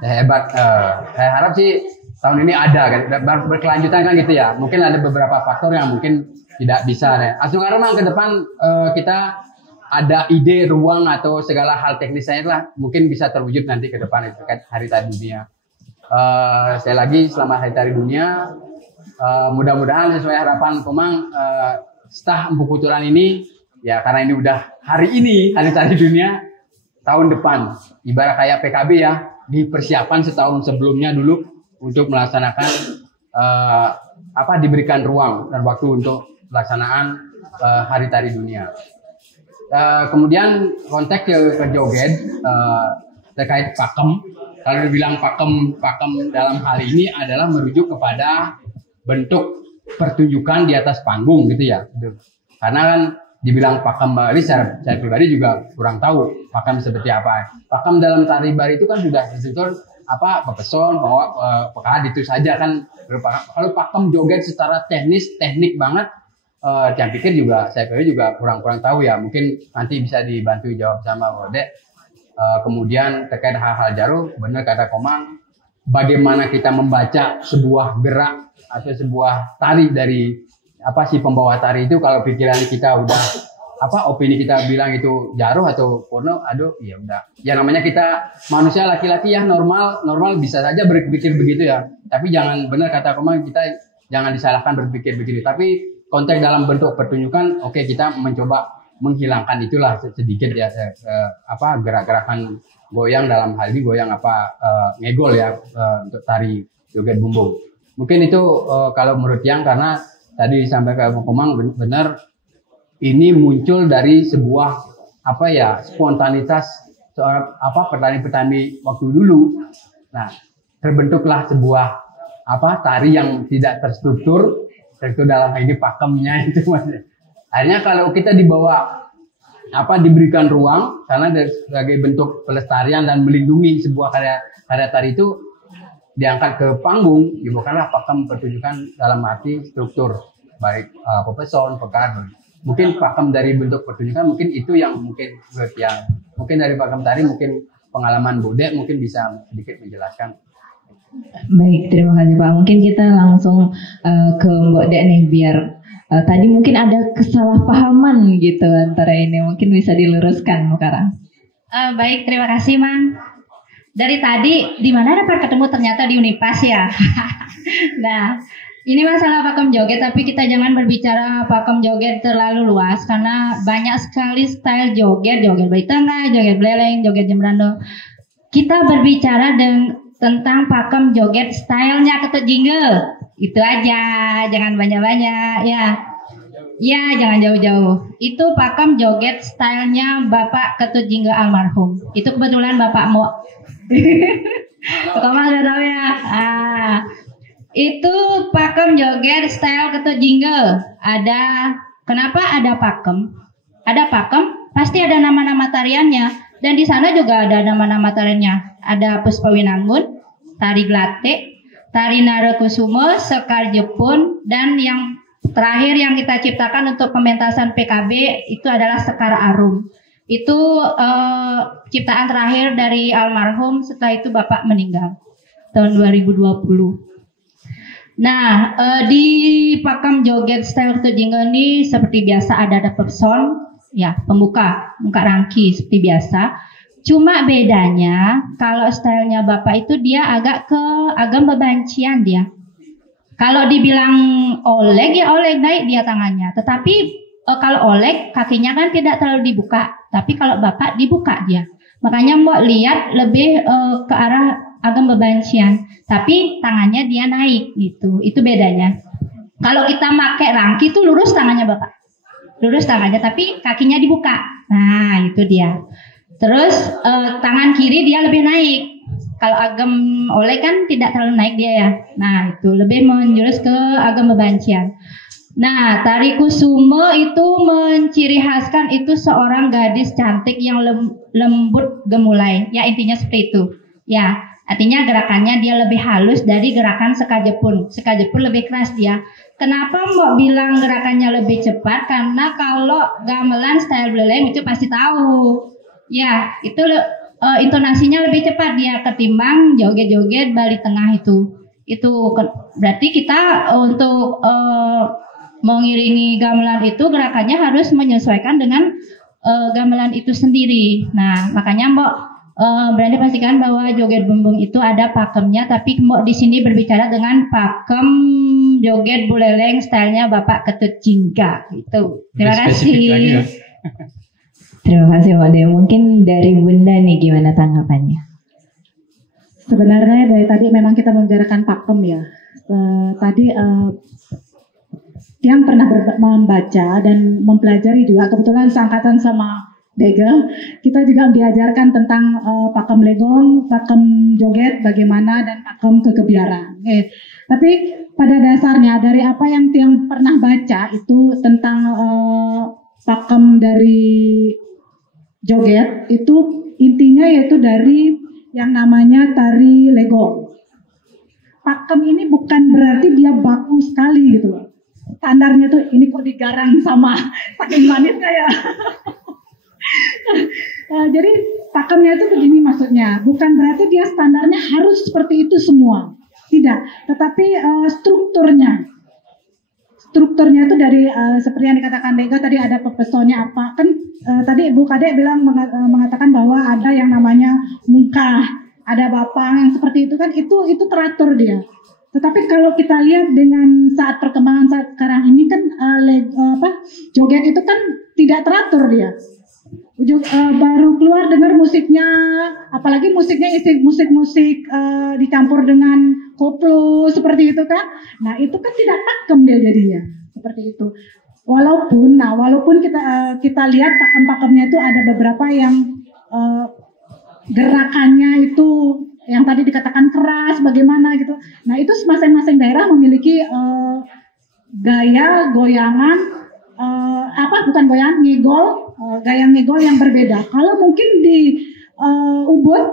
saya hebat. Saya harap sih tahun ini ada kan, berkelanjutan kan gitu ya. Mungkin ada beberapa faktor yang mungkin tidak bisa deh. Asal memang ke depan kita ada ide ruang atau segala hal teknisnya lah mungkin bisa terwujud nanti ke depan terkait Hari Tari Dunia. Sekali lagi selamat Hari Tari Dunia. Mudah-mudahan sesuai harapan Komang staf Empu Kuturan ini ya, karena ini udah hari ini Hari Tari Dunia, tahun depan ibarat kayak PKB ya, dipersiapkan setahun sebelumnya dulu untuk melaksanakan diberikan ruang dan waktu untuk pelaksanaan Hari Tari Dunia. Kemudian konteks ke joget terkait pakem. Kalau dibilang pakem dalam hal ini adalah merujuk kepada bentuk pertunjukan di atas panggung gitu ya. Karena kan dibilang pakem bari, saya pribadi juga kurang tahu pakem seperti apa. Pakem dalam tari bari itu kan sudah betul pepeson, pekad itu saja kan. Kalau pakem joget secara teknik banget, saya pikir juga saya pribadi juga kurang tahu ya. Mungkin nanti bisa dibantu jawab sama Wode. Kemudian terkait hal-hal Jaru, benar kata Komang, bagaimana kita membaca sebuah gerak atau sebuah tari dari si pembawa tari itu, kalau pikiran kita udah opini kita bilang itu Jaru atau porno, ya udah. Ya namanya kita manusia laki-laki ya, normal bisa saja berpikir begitu ya. Tapi jangan, benar kata Komang, kita jangan disalahkan berpikir begitu. Tapi konteks dalam bentuk pertunjukan, oke, kita mencoba menghilangkan itulah sedikit ya, gerak-gerakan goyang, dalam hal ini goyang ngegol ya, untuk tari joget bumbung. Mungkin itu kalau menurut Yang, karena tadi disampaikan Komang benar, ini muncul dari sebuah spontanitas seorang petani-petani waktu dulu. Nah, terbentuklah sebuah tari yang tidak terstruktur dalam hal ini pakemnya itu Mas. Akhirnya kalau kita diberikan ruang, karena sebagai bentuk pelestarian dan melindungi sebuah karya tari itu diangkat ke panggung, bukanlah pakem pertunjukan dalam arti struktur, baik pepeson, pekad. Mungkin pakem dari bentuk pertunjukan, mungkin itu yang mungkin dari pakem tari, mungkin pengalaman Bode mungkin bisa sedikit menjelaskan. Baik, terima kasih Pak. Mungkin kita langsung ke Mbak Dek nih, biar tadi mungkin ada kesalahpahaman gitu antara ini, mungkin bisa diluruskan Mukara. Baik, terima kasih Mang. Dari tadi di mana dapat ketemu, ternyata di Unipas ya. Nah, ini masalah pakem joget, tapi kita jangan berbicara pakem joget terlalu luas karena banyak sekali style joget bari tengah, joget beleleng, joget jembrando. Kita berbicara tentang pakem joget stylenya ketut jingle. Itu aja, jangan banyak-banyak ya. Ya, jangan jauh-jauh. Itu pakem joget stylenya Bapak Ketut Jingga almarhum. Itu kebetulan Bapak Mo. Kamu udah tahu ya. Itu pakem joget style Ketut Jingga. Kenapa ada pakem? Ada pakem, pasti ada nama-nama tariannya. Dan di sana juga ada nama-nama tariannya. Ada Puspawinangun, Tari Glate, Tari Narakusuma, Sekar Jepun, dan yang terakhir yang kita ciptakan untuk pementasan PKB itu adalah Sekar Arum. Itu ciptaan terakhir dari almarhum, setelah itu Bapak meninggal tahun 2020. Nah, di pakem joget style Ketut Jingga ini seperti biasa ada person, ya pembuka, muka rangki seperti biasa. Cuma bedanya kalau stylenya Bapak itu dia agak bebancian dia. Kalau dibilang oleg ya oleg, naik dia tangannya. Tetapi kalau oleg kakinya kan tidak terlalu dibuka. Tapi kalau Bapak dibuka dia. Makanya mau lihat lebih ke arah agak bebancian. Tapi tangannya dia naik gitu. Itu bedanya. Kalau kita pakai rangki itu lurus tangannya Bapak. Lurus tangannya tapi kakinya dibuka. Nah itu dia. Terus tangan kiri dia lebih naik. Kalau agam oleh kan tidak terlalu naik dia ya. Nah itu lebih menjurus ke agam bebancian. Nah tari kusuma itu menciri khaskan itu seorang gadis cantik yang lembut gemulai. Ya intinya seperti itu. Ya artinya gerakannya dia lebih halus dari gerakan Sekajepun. Sekajepun lebih keras dia. Kenapa mau bilang gerakannya lebih cepat? Karena kalau gamelan style Buleleng itu pasti tahu. Ya itu intonasinya lebih cepat dia ketimbang joget-joget Bali Tengah itu berarti kita untuk mengiringi gamelan itu gerakannya harus menyesuaikan dengan gamelan itu sendiri. Nah makanya Mbok berani pastikan bahwa joget bumbung itu ada pakemnya, tapi Mbok di sini berbicara dengan pakem joget Buleleng stylenya Bapak Ketut Jingga gitu. Terima kasih. Terima kasih Mbak Dea. Mungkin dari Bunda nih gimana tanggapannya? Sebenarnya dari tadi memang kita membicarakan pakem ya. Tadi yang pernah membaca dan mempelajari juga kebetulan seangkatan sama Dega, kita juga diajarkan tentang pakem legong, pakem joget bagaimana dan pakem kekebiaran. Tapi pada dasarnya dari apa yang pernah baca itu tentang pakem dari joget itu intinya yaitu dari yang namanya tari legong. Pakem ini bukan berarti dia baku sekali gitu loh. Standarnya tuh ini kok digarang sama saking manisnya ya. Jadi pakemnya itu begini maksudnya. Bukan berarti dia standarnya harus seperti itu semua. Tidak. Tetapi strukturnya itu dari seperti yang dikatakan Dega tadi ada pepesonnya apa kan tadi Ibu Kadek bilang mengatakan bahwa ada yang namanya mungkah, ada bapang yang seperti itu kan itu teratur dia. Tetapi kalau kita lihat dengan saat perkembangan saat sekarang ini kan joget itu kan tidak teratur dia. Baru keluar dengar musiknya, apalagi musiknya isi musik dicampur dengan koplo seperti itu kan. Nah itu kan tidak pakem dia jadinya seperti itu. Walaupun kita lihat pakem-pakemnya itu ada beberapa yang gerakannya itu yang tadi dikatakan keras bagaimana gitu. Nah itu masing-masing daerah memiliki gaya goyangan gaya ngegol yang berbeda. Kalau mungkin di Ubud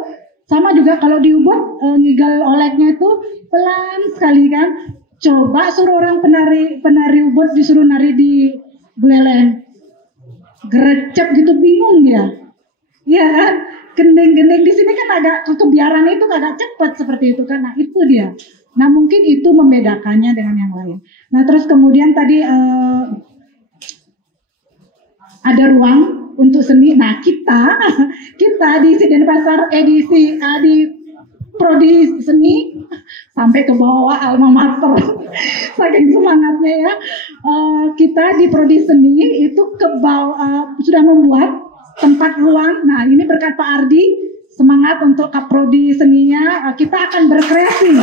sama juga kalau di Ubud ngigol oleknya itu pelan sekali kan. Coba suruh orang penari Ubud disuruh nari di Buleleng, gerecep gitu bingung dia. Ya kan? Gendeng-gendeng di sini kan agak kebiaran itu agak cepat seperti itu kan. Nah itu dia. Nah mungkin itu membedakannya dengan yang lain. Nah terus kemudian tadi ada ruang untuk seni. Nah kita di Denpasar edisi di prodi seni sampai ke bawah alma mater saking semangatnya ya. Kita di prodi seni itu sudah membuat tempat ruang. Nah ini berkat Pak Ardi semangat untuk kaprodi seninya, kita akan berkreasi.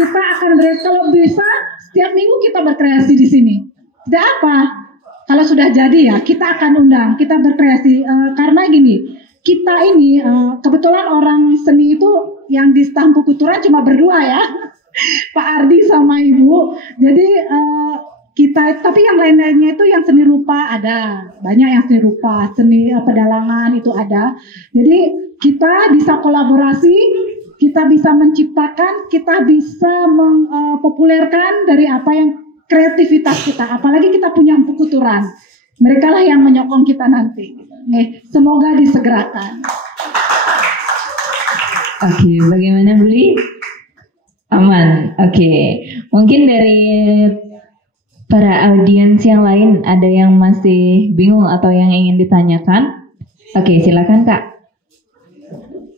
Kita akan kalau bisa berkreasi di sini. Tidak apa. Kalau sudah jadi ya kita akan undang, kita berkreasi karena gini, kita ini kebetulan orang seni itu yang di Stampu Kultura cuma berdua ya, Pak Ardi sama Ibu. Jadi kita, tapi yang lain-lainnya itu yang seni rupa ada, banyak yang seni rupa, seni pedalangan itu ada. Jadi kita bisa kolaborasi, kita bisa menciptakan, kita bisa mempopulerkan dari apa yang kreativitas kita, apalagi kita punya Empu Kuturan. Mereka lah yang menyokong kita nanti. Semoga disegerakan. Oke, bagaimana Buli? Aman. Oke, mungkin dari para audiens yang lain ada yang masih bingung atau yang ingin ditanyakan? Oke, silakan Kak.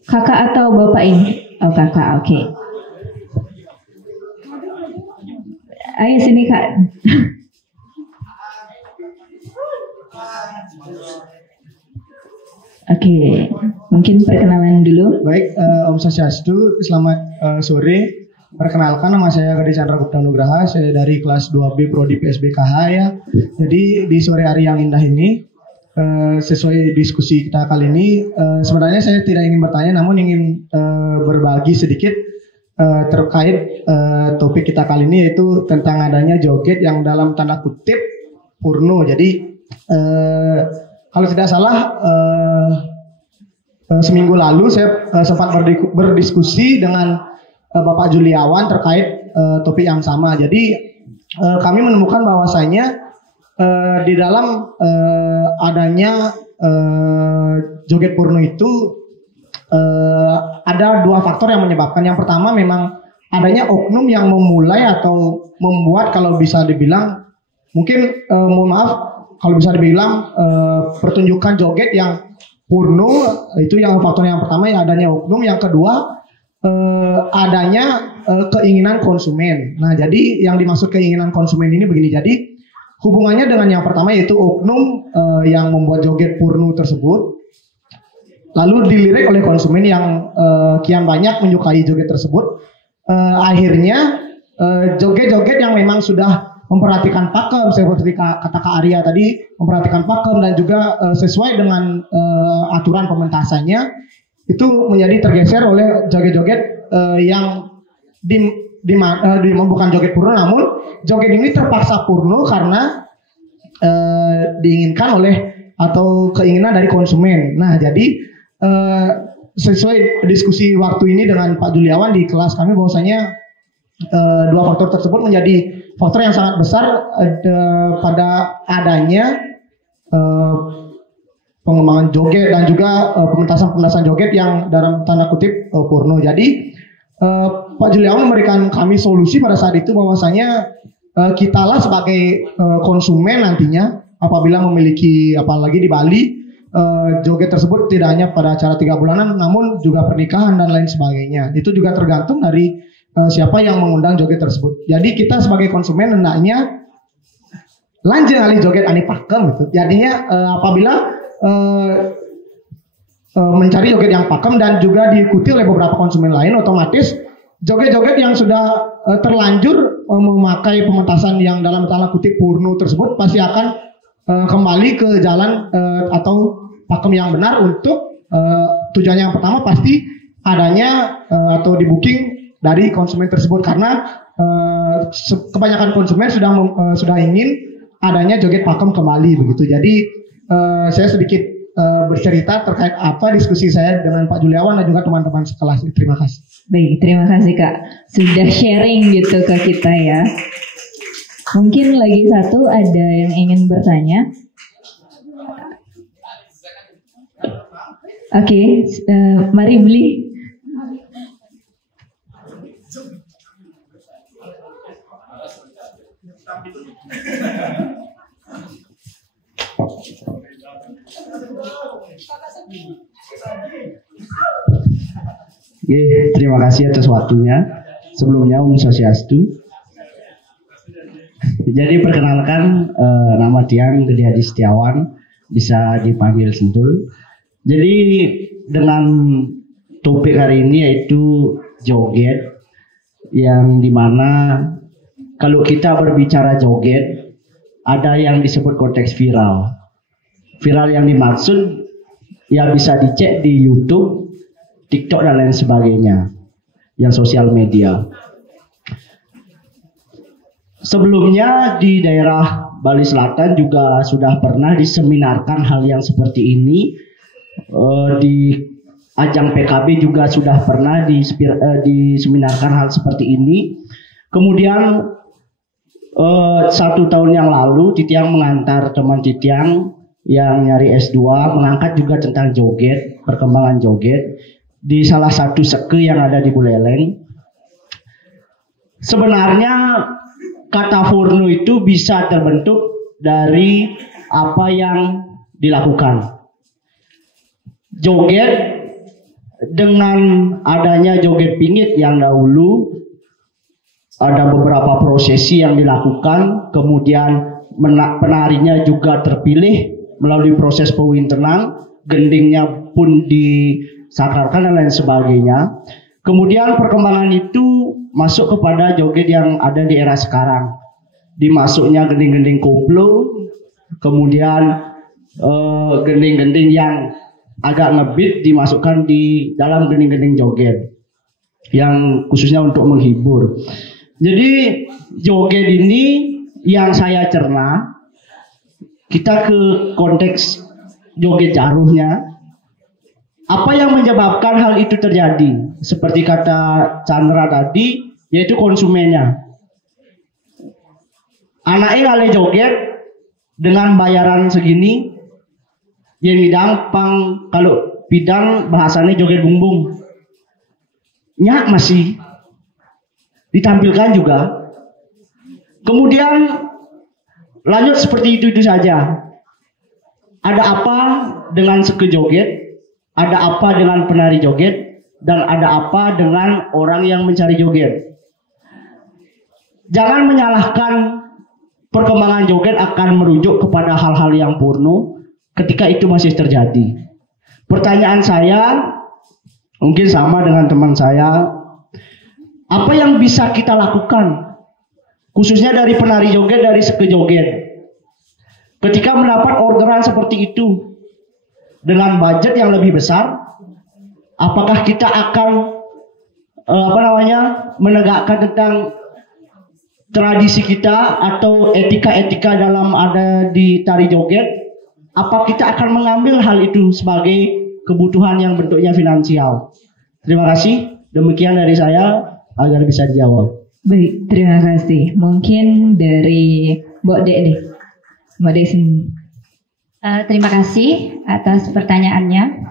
Kakak atau Bapak ini? Oh, Kakak, oke. Ayo sini Kak. Oke, mungkin perkenalan dulu. Baik, Om Swastiastu, selamat sore. Perkenalkan, nama saya Gede Chandra Gupta Nugraha, saya dari kelas 2B Prodi PSBKH ya. Jadi di sore hari yang indah ini, sesuai diskusi kita kali ini, sebenarnya saya tidak ingin bertanya, namun ingin berbagi sedikit terkait topik kita kali ini, yaitu tentang adanya joget yang dalam tanda kutip porno. Jadi kalau tidak salah seminggu lalu saya sempat berdiskusi dengan Bapak Juliawan terkait topik yang sama. Jadi kami menemukan bahwasanya di dalam adanya joget porno itu ada dua faktor yang menyebabkan. Yang pertama memang adanya oknum yang memulai atau membuat, kalau bisa dibilang mungkin mohon maaf kalau bisa dibilang pertunjukan joget yang porno. Itu yang faktor yang pertama, ya adanya oknum. Yang kedua adanya keinginan konsumen. Nah, jadi yang dimaksud keinginan konsumen ini begini. Jadi hubungannya dengan yang pertama, yaitu oknum yang membuat joget porno tersebut lalu dilirik oleh konsumen yang kian banyak menyukai joget tersebut. Akhirnya joget-joget yang memang sudah memperhatikan pakem, seperti kata Kak Arya tadi, memperhatikan pakem dan juga sesuai dengan aturan pementasannya, itu menjadi tergeser oleh joget-joget yang bukan joget porno, namun joget ini terpaksa porno karena diinginkan oleh atau keinginan dari konsumen. Nah, jadi sesuai diskusi waktu ini dengan Pak Juliawan di kelas kami, bahwasanya dua faktor tersebut menjadi faktor yang sangat besar pada adanya pengembangan joget dan juga pementasan joget yang dalam tanda kutip porno. Jadi Pak Juliawan memberikan kami solusi pada saat itu, bahwasanya kitalah sebagai konsumen nantinya apabila memiliki, apalagi di Bali, joget tersebut tidak hanya pada acara 3 bulanan, namun juga pernikahan dan lain sebagainya. Itu juga tergantung dari siapa yang mengundang joget tersebut. Jadi kita sebagai konsumen hendaknya lanjut alih joget ani pakem gitu. Jadinya apabila mencari joget yang pakem dan juga diikuti oleh beberapa konsumen lain, otomatis joget-joget yang sudah terlanjur memakai pementasan yang dalam tanda kutip porno tersebut pasti akan kembali ke jalan atau pakem yang benar untuk tujuannya yang pertama pasti adanya atau di booking dari konsumen tersebut, karena kebanyakan konsumen sudah ingin adanya joget pakem kembali begitu. Jadi saya sedikit bercerita terkait apa diskusi saya dengan Pak Juliawan dan juga teman-teman sekelas. Terima kasih. Baik, terima kasih Kak sudah sharing gitu ke kita ya. Mungkin lagi satu ada yang ingin bertanya. Oke, mari Beli. Terima kasih atas waktunya. Sebelumnya Om Swastiastu. Jadi perkenalkan, nama Tiang Gede Hadi Setiawan, bisa dipanggil Sentul. Jadi dengan topik hari ini yaitu joget, yang dimana kalau kita berbicara joget, ada yang disebut konteks viral. Viral yang dimaksud ya bisa dicek di YouTube, TikTok dan lain sebagainya, yang sosial media. Sebelumnya di daerah Bali Selatan juga sudah pernah diseminarkan hal yang seperti ini. Di ajang PKB juga sudah pernah diseminarkan hal seperti ini. Kemudian 1 tahun yang lalu Titiang mengantar teman Titiang yang nyari S2 mengangkat juga tentang joget, perkembangan joget di salah satu seke yang ada di Buleleng. Sebenarnya kata Furnu itu bisa terbentuk dari apa yang dilakukan. Joget dengan adanya joget pingit yang dahulu ada beberapa prosesi yang dilakukan, kemudian penarinya juga terpilih melalui proses pewintenan, gendingnya pun disakralkan dan lain sebagainya. Kemudian perkembangan itu masuk kepada joget yang ada di era sekarang. Dimasuknya gending-gending koplo, kemudian gending-gending yang agak ngebeat dimasukkan di dalam gending-gending joget yang khususnya untuk menghibur. Jadi joget ini yang saya cerna, kita ke konteks joget jaruhnya. Apa yang menyebabkan hal itu terjadi? Seperti kata Chandra tadi, yaitu konsumennya. Anaknya ngale joget dengan bayaran segini, yang bidang kalau bidang bahasanya joget bumbung. Nyak masih ditampilkan juga. Kemudian lanjut seperti itu saja. Ada apa dengan seke joget? Ada apa dengan penari joget? Dan ada apa dengan orang yang mencari joget? Jangan menyalahkan perkembangan joget akan merujuk kepada hal-hal yang purno ketika itu masih terjadi. Pertanyaan saya mungkin sama dengan teman saya. Apa yang bisa kita lakukan? Khususnya dari penari joget, dari seke joget. Ketika mendapat orderan seperti itu dengan budget yang lebih besar, apakah kita akan menegakkan tentang tradisi kita atau etika-etika dalam ada di tari joget? Apa kita akan mengambil hal itu sebagai kebutuhan yang bentuknya finansial? Terima kasih. Demikian dari saya agar bisa dijawab. Baik, terima kasih. Mungkin dari Mbak Dek deh. Mbak Dek sini. Terima kasih atas pertanyaannya.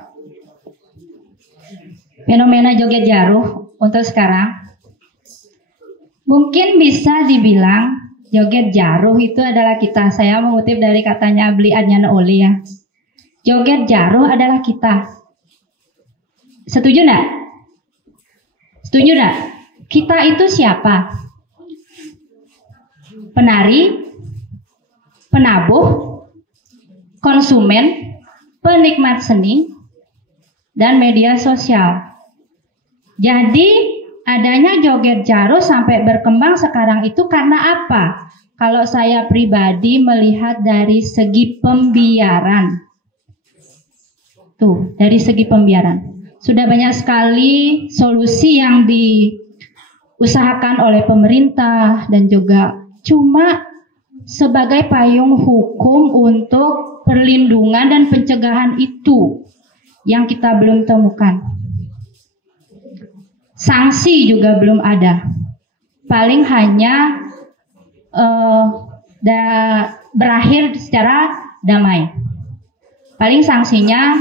Fenomena joget jaruh untuk sekarang mungkin bisa dibilang joget jaruh itu adalah kita. Saya mengutip dari katanya Bli Adnyana Oli ya. Joget jaruh adalah kita. Setuju nak? Setuju nak? Kita itu siapa? Penari, penabuh, konsumen, penikmat seni, dan media sosial. Jadi adanya joget jaruh sampai berkembang sekarang itu karena apa? Kalau saya pribadi melihat dari segi pembiaran. Tuh, dari segi pembiaran. Sudah banyak sekali solusi yang diusahakan oleh pemerintah dan juga cuma sebagai payung hukum untuk perlindungan dan pencegahan itu yang kita belum temukan. Sanksi juga belum ada. Paling hanya berakhir secara damai. Paling sanksinya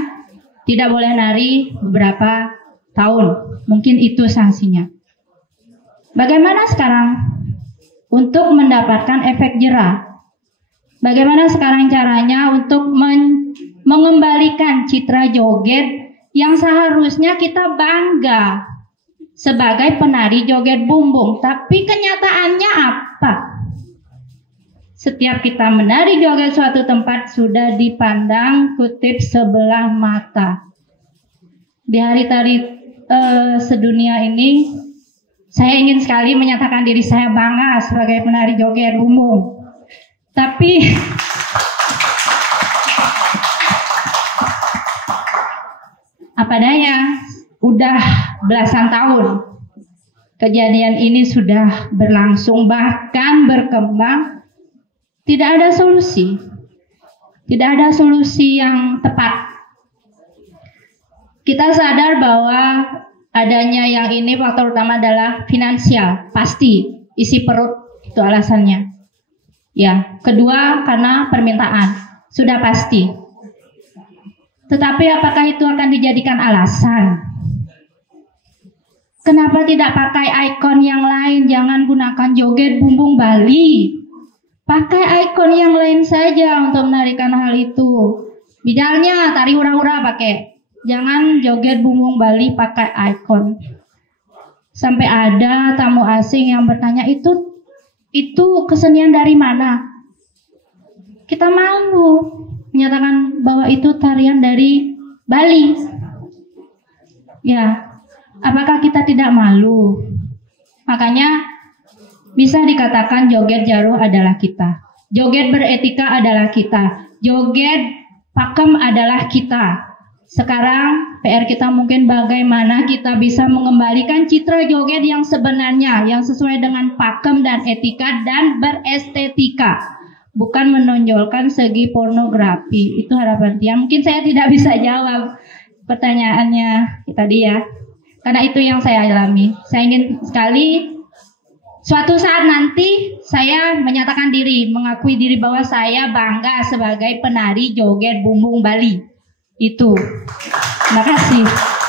tidak boleh nari beberapa tahun. Mungkin itu sanksinya. Bagaimana sekarang untuk mendapatkan efek jerah? Bagaimana sekarang caranya untuk mengembalikan citra joget yang seharusnya kita bangga sebagai penari joget bumbung, tapi kenyataannya apa? Setiap kita menari joget suatu tempat sudah dipandang kutip sebelah mata. Di hari tari sedunia ini Saya ingin sekali menyatakan diri saya bangga sebagai penari joget bumbung. Tapi apa daya, udah belasan tahun kejadian ini sudah berlangsung, bahkan berkembang, tidak ada solusi. Tidak ada solusi yang tepat. Kita sadar bahwa adanya yang ini faktor utama adalah finansial, pasti isi perut itu alasannya. Ya, kedua karena permintaan, sudah pasti. Tetapi apakah itu akan dijadikan alasan? Kenapa tidak pakai ikon yang lain? Jangan gunakan joget bumbung Bali. Pakai ikon yang lain saja untuk menarikan hal itu. Misalnya tari hura-hura pakai. Jangan joget bumbung Bali pakai ikon. Sampai ada tamu asing yang bertanya, itu kesenian dari mana? Kita malu menyatakan bahwa itu tarian dari Bali. Ya, apakah kita tidak malu? Makanya bisa dikatakan joget jaruh adalah kita. Joget beretika adalah kita. Joget pakem adalah kita. Sekarang PR kita mungkin bagaimana kita bisa mengembalikan citra joget yang sebenarnya, yang sesuai dengan pakem dan etika dan berestetika. Bukan menonjolkan segi pornografi. Itu harapan dia. Mungkin saya tidak bisa jawab pertanyaannya tadi ya. Karena itu yang saya alami. Saya ingin sekali suatu saat nanti saya menyatakan diri, mengakui diri bahwa saya bangga sebagai penari joget bumbung Bali. Itu. Terima kasih.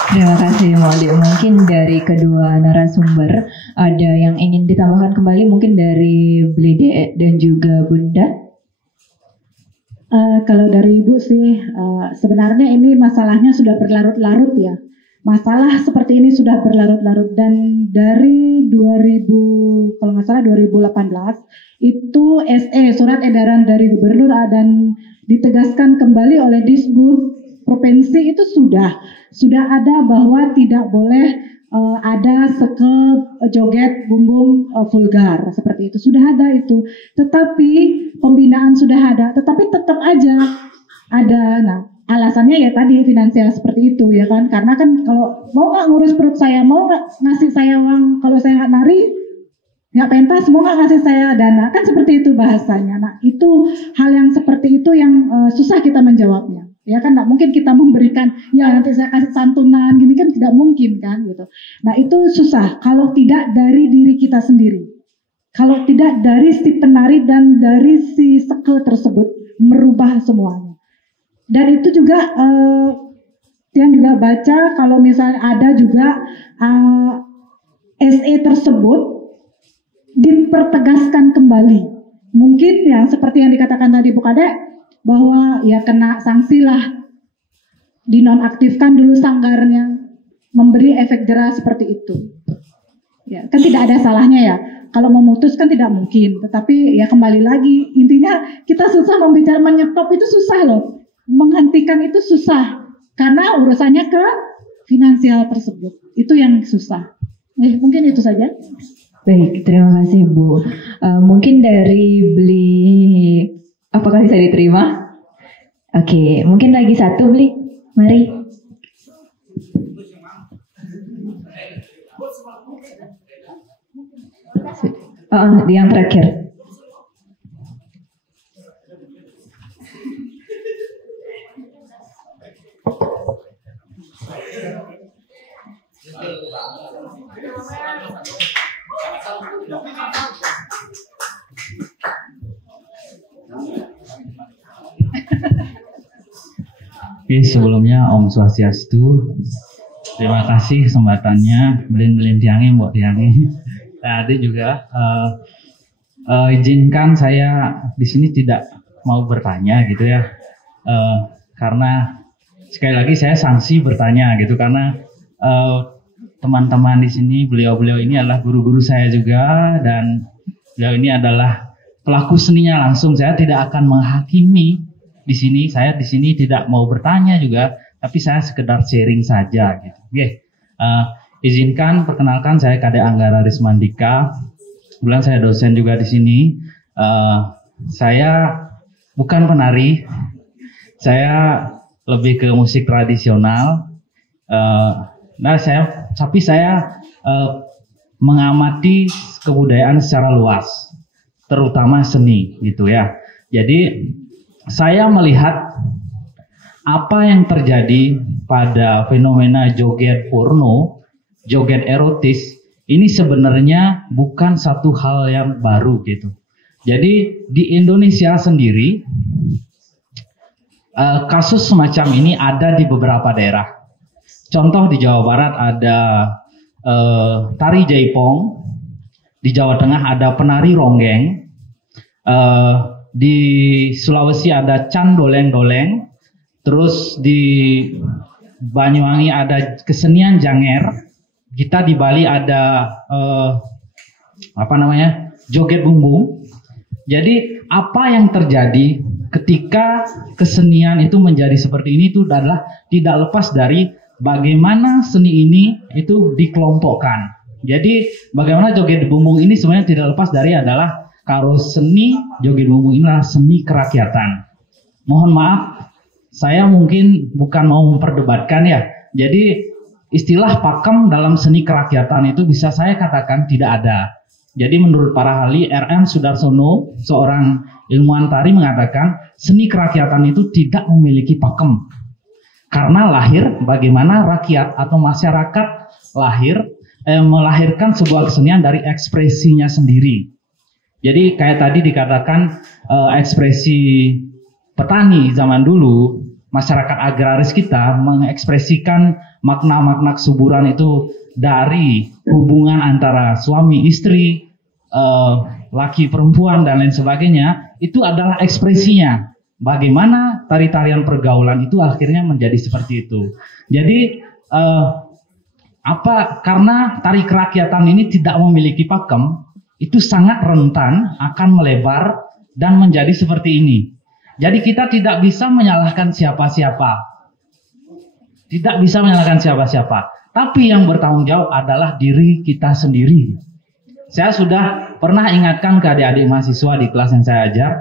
Terima kasih Maudi. Mungkin dari kedua narasumber ada yang ingin ditambahkan kembali, mungkin dari Blide dan juga Bunda. Kalau dari Ibu sih sebenarnya ini masalahnya sudah berlarut-larut ya. Masalah seperti ini sudah berlarut-larut dan dari 2000 kalau nggak salah 2018 itu SE surat edaran dari gubernur dan ditegaskan kembali oleh Disbud provinsi itu sudah ada bahwa tidak boleh ada joget bumbung vulgar seperti itu, sudah ada itu. Tetapi pembinaan sudah ada, tetapi tetap aja ada. Nah, alasannya ya tadi finansial seperti itu ya kan, karena kan kalau mau nggak ngurus perut saya, mau nggak ngasih saya uang kalau saya nggak nari, nggak pentas, mau nggak ngasih saya dana, kan seperti itu bahasanya. Nah, itu hal yang seperti itu yang susah kita menjawabnya. Ya kan nggak mungkin kita memberikan, ya nanti saya kasih santunan, gini kan tidak mungkin kan gitu. Nah itu susah kalau tidak dari diri kita sendiri. Kalau tidak dari si penari dan dari si seke tersebut merubah semuanya. Dan itu juga yang juga baca kalau misalnya ada juga SE tersebut dipertegaskan kembali. Mungkin yang seperti yang dikatakan tadi Bu Kadek, bahwa ya kena sanksi lah, dinonaktifkan dulu sanggarnya, memberi efek jerah seperti itu. Ya, kan tidak ada salahnya ya. Kalau memutus kan tidak mungkin, tetapi ya kembali lagi intinya kita susah membicarakan menyetop itu susah loh, menghentikan itu susah karena urusannya ke finansial tersebut itu yang susah. Mungkin itu saja. Baik, terima kasih Bu. Mungkin dari apakah bisa diterima? Oke, mungkin lagi satu Bli, mari. Yang terakhir. Oke, sebelumnya Om Swastiastu. Terima kasih kesempatannya, belin-belin tiangi, mbok tiangi. Tadi juga izinkan saya di sini tidak mau bertanya gitu ya, karena sekali lagi saya sanksi bertanya gitu karena teman-teman di sini, beliau-beliau ini adalah guru-guru saya juga dan beliau ini adalah pelaku seninya langsung. Saya tidak akan menghakimi di sini. Saya di sini tidak mau bertanya juga, tapi saya sekedar sharing saja gitu. izinkan perkenalkan saya Kade Anggara Rismandika. Kebetulan saya dosen juga di sini. Saya bukan penari, saya lebih ke musik tradisional. Tapi saya mengamati kebudayaan secara luas, terutama seni, gitu ya. Jadi saya melihat apa yang terjadi pada fenomena joget porno, joget erotis, ini sebenarnya bukan satu hal yang baru gitu. Jadi di Indonesia sendiri kasus semacam ini ada di beberapa daerah. Contoh di Jawa Barat ada tari jaipong, di Jawa Tengah ada penari ronggeng, di Sulawesi ada can doleng-doleng, terus di Banyuwangi ada kesenian janger. Kita di Bali ada joget bumbung. Jadi apa yang terjadi ketika kesenian itu menjadi seperti ini itu adalah tidak lepas dari bagaimana seni ini itu dikelompokkan. Jadi bagaimana joget bumbung ini sebenarnya tidak lepas dari adalah kalau seni joget bumbung ini adalah seni kerakyatan. Mohon maaf, saya mungkin bukan mau memperdebatkan ya. Jadi istilah pakem dalam seni kerakyatan itu bisa saya katakan tidak ada. Jadi menurut para ahli, R.M. Sudarsono, seorang ilmuwan tari mengatakan seni kerakyatan itu tidak memiliki pakem. Karena lahir bagaimana rakyat atau masyarakat melahirkan sebuah kesenian dari ekspresinya sendiri. Jadi kayak tadi dikatakan ekspresi petani zaman dulu, masyarakat agraris kita mengekspresikan makna-makna kesuburan itu dari hubungan antara suami istri, laki perempuan dan lain sebagainya, itu adalah ekspresinya. Bagaimana tari-tarian pergaulan itu akhirnya menjadi seperti itu. Jadi karena tari kerakyatan ini tidak memiliki pakem, itu sangat rentan akan melebar dan menjadi seperti ini. Jadi kita tidak bisa menyalahkan siapa-siapa. Tidak bisa menyalahkan siapa-siapa. Tapi yang bertanggung jawab adalah diri kita sendiri. Saya sudah pernah ingatkan ke adik-adik mahasiswa di kelas yang saya ajar,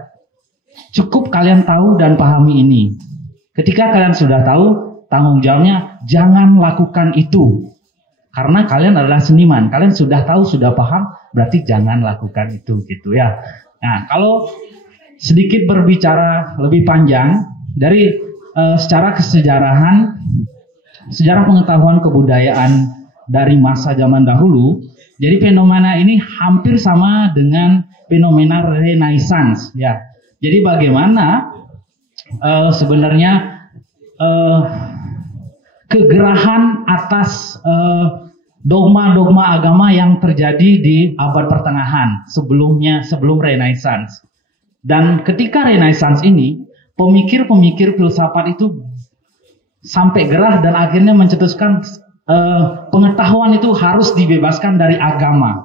cukup kalian tahu dan pahami ini. Ketika kalian sudah tahu, tanggung jawabnya jangan lakukan itu. Karena kalian adalah seniman, kalian sudah tahu, sudah paham, berarti jangan lakukan itu gitu ya. Nah, kalau sedikit berbicara lebih panjang dari secara kesejarahan, sejarah pengetahuan kebudayaan dari masa zaman dahulu, jadi fenomena ini hampir sama dengan fenomena Renaissance ya. Jadi bagaimana sebenarnya kegerahan atas dogma-dogma agama yang terjadi di abad pertengahan sebelum Renaissance. Dan ketika Renaissance ini, pemikir-pemikir filsafat itu sampai gerah dan akhirnya mencetuskan pengetahuan itu harus dibebaskan dari agama.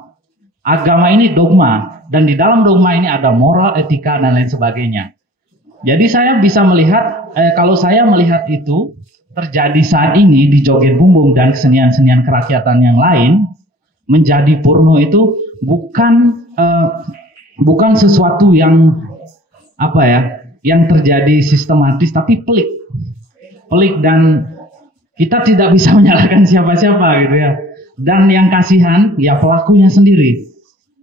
Agama ini dogma, dan di dalam dogma ini ada moral, etika, dan lain sebagainya. Jadi saya bisa melihat, kalau saya melihat itu terjadi saat ini di joget bumbung dan kesenian-kesenian kerakyatan yang lain, menjadi porno itu bukan sesuatu yang yang terjadi sistematis, tapi pelik dan kita tidak bisa menyalahkan siapa-siapa gitu ya. Dan yang kasihan ya pelakunya sendiri.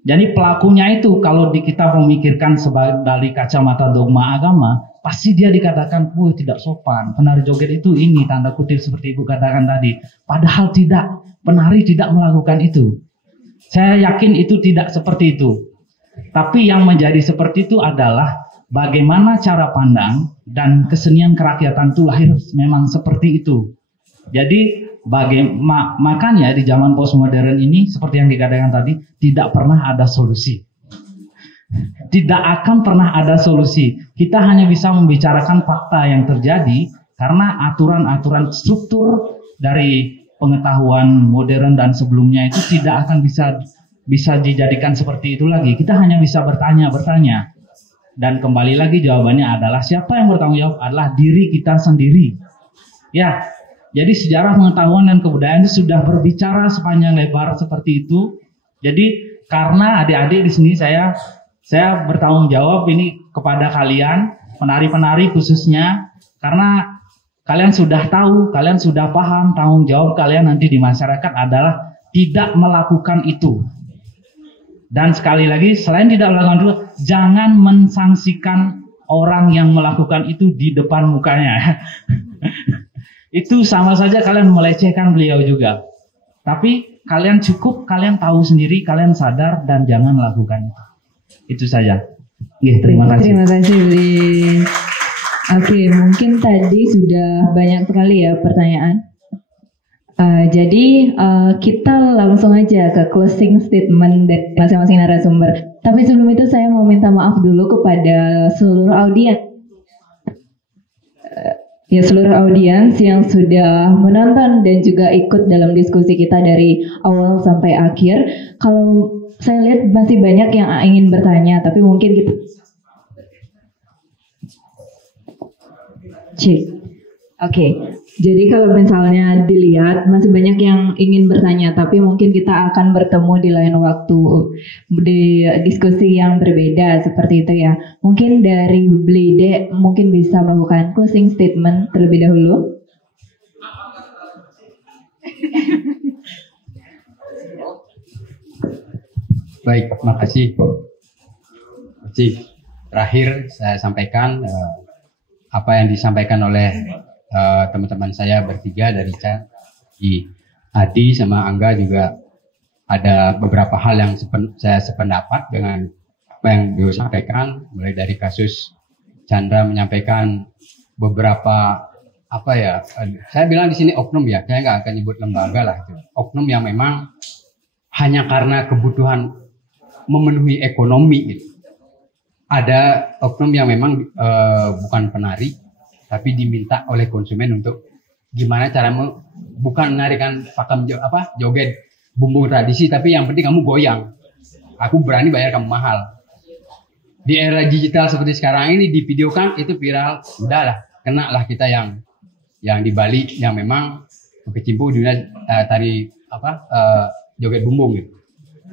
Jadi pelakunya itu kalau kita memikirkan dari kacamata dogma agama, pasti dia dikatakan, tidak sopan. Penari joget itu ini, tanda kutip seperti Ibu katakan tadi. Padahal tidak, penari tidak melakukan itu. Saya yakin itu tidak seperti itu. Tapi yang menjadi seperti itu adalah bagaimana cara pandang dan kesenian kerakyatan itu lahir memang seperti itu. Jadi makanya di zaman postmodern ini seperti yang dikatakan tadi, tidak pernah ada solusi. Tidak akan pernah ada solusi. Kita hanya bisa membicarakan fakta yang terjadi karena aturan-aturan struktur dari pengetahuan modern dan sebelumnya itu tidak akan bisa dijadikan seperti itu lagi. Kita hanya bisa bertanya. Dan kembali lagi jawabannya adalah siapa yang bertanggung jawab adalah diri kita sendiri. Ya, Jadi sejarah pengetahuan dan kebudayaan itu sudah berbicara sepanjang lebar seperti itu. Jadi karena adik-adik di sini saya bertanggung jawab ini kepada kalian, penari-penari khususnya, karena kalian sudah tahu, kalian sudah paham tanggung jawab kalian nanti di masyarakat adalah tidak melakukan itu. Dan sekali lagi, selain tidak melakukan itu, jangan mensangsikan orang yang melakukan itu di depan mukanya. Itu sama saja kalian melecehkan beliau juga. Tapi kalian tahu sendiri, kalian sadar dan jangan lakukan itu. Itu saja. Terima kasih. Terima kasih, Blin. Oke, mungkin tadi sudah banyak sekali ya pertanyaan. Jadi kita langsung aja ke closing statement dari masing-masing narasumber. Tapi sebelum itu saya mau minta maaf dulu kepada seluruh audiens. Seluruh audiens yang sudah menonton dan juga ikut dalam diskusi kita dari awal sampai akhir. Kalau saya lihat masih banyak yang ingin bertanya, tapi mungkin kita cek. Oke, jadi kalau misalnya dilihat masih banyak yang ingin bertanya, tapi mungkin kita akan bertemu di lain waktu di diskusi yang berbeda seperti itu ya. Mungkin dari Blide mungkin bisa melakukan closing statement terlebih dahulu. Baik, makasih. Terakhir saya sampaikan apa yang disampaikan oleh teman-teman saya bertiga dari Adi sama Angga juga ada beberapa hal yang saya sependapat dengan apa yang beliau sampaikan, mulai dari kasus Chandra menyampaikan beberapa saya bilang di sini oknum ya, saya nggak akan nyebut lembaga lah, oknum yang memang hanya karena kebutuhan memenuhi ekonomi gitu. Ada oknum yang memang bukan penari, tapi diminta oleh konsumen untuk gimana caramu, bukan menarikan pakem joget bumbu tradisi, tapi yang penting kamu goyang. Aku berani bayar kamu mahal. Di era digital seperti sekarang ini divideokan itu viral, udahlah, kena lah kita yang di Bali yang memang berkecimpung di dunia tari joget bumbung gitu.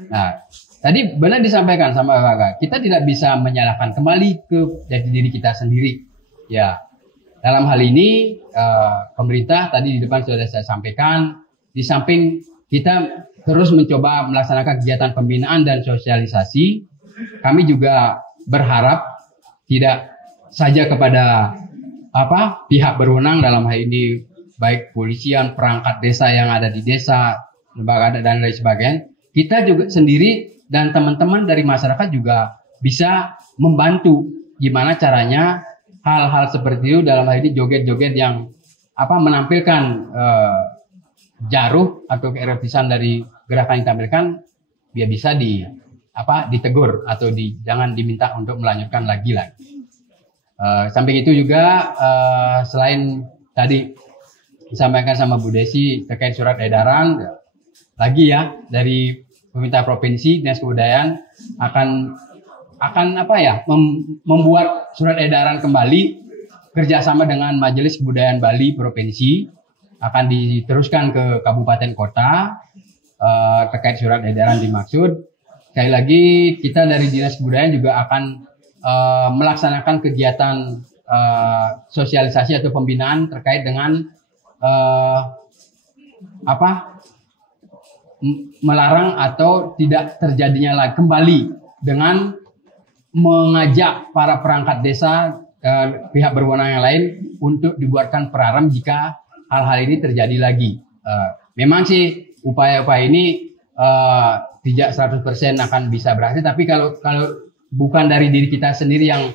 Nah, tadi benar disampaikan sama Kakak, kita tidak bisa menyalahkan, kembali ke jati diri kita sendiri. Ya, dalam hal ini pemerintah tadi di depan sudah saya sampaikan, di samping kita terus mencoba melaksanakan kegiatan pembinaan dan sosialisasi, kami juga berharap tidak saja kepada pihak berwenang dalam hal ini, baik polisian, perangkat desa yang ada di desa, lembaga dan lain sebagainya. Kita juga sendiri dan teman-teman dari masyarakat juga bisa membantu gimana caranya hal-hal seperti itu, dalam hal ini joget-joget yang menampilkan jaruh atau keerotisan dari gerakan yang ditampilkan, biar bisa ditegur atau jangan diminta untuk melanjutkan lagi. Samping itu juga selain tadi disampaikan sama Bu Desi terkait surat edaran, lagi ya dari pemerintah provinsi Dinas Kebudayaan akan membuat surat edaran kembali kerjasama dengan Majelis Kebudayaan Bali provinsi, akan diteruskan ke kabupaten kota terkait surat edaran dimaksud. Sekali lagi kita dari Dinas Kebudayaan juga akan melaksanakan kegiatan sosialisasi atau pembinaan terkait dengan melarang atau tidak terjadinya lagi kembali dengan mengajak para perangkat desa, pihak berwenang yang lain untuk dibuatkan peraram jika hal-hal ini terjadi lagi. Memang sih upaya-upaya ini tidak 100% akan bisa berhasil, tapi kalau bukan dari diri kita sendiri yang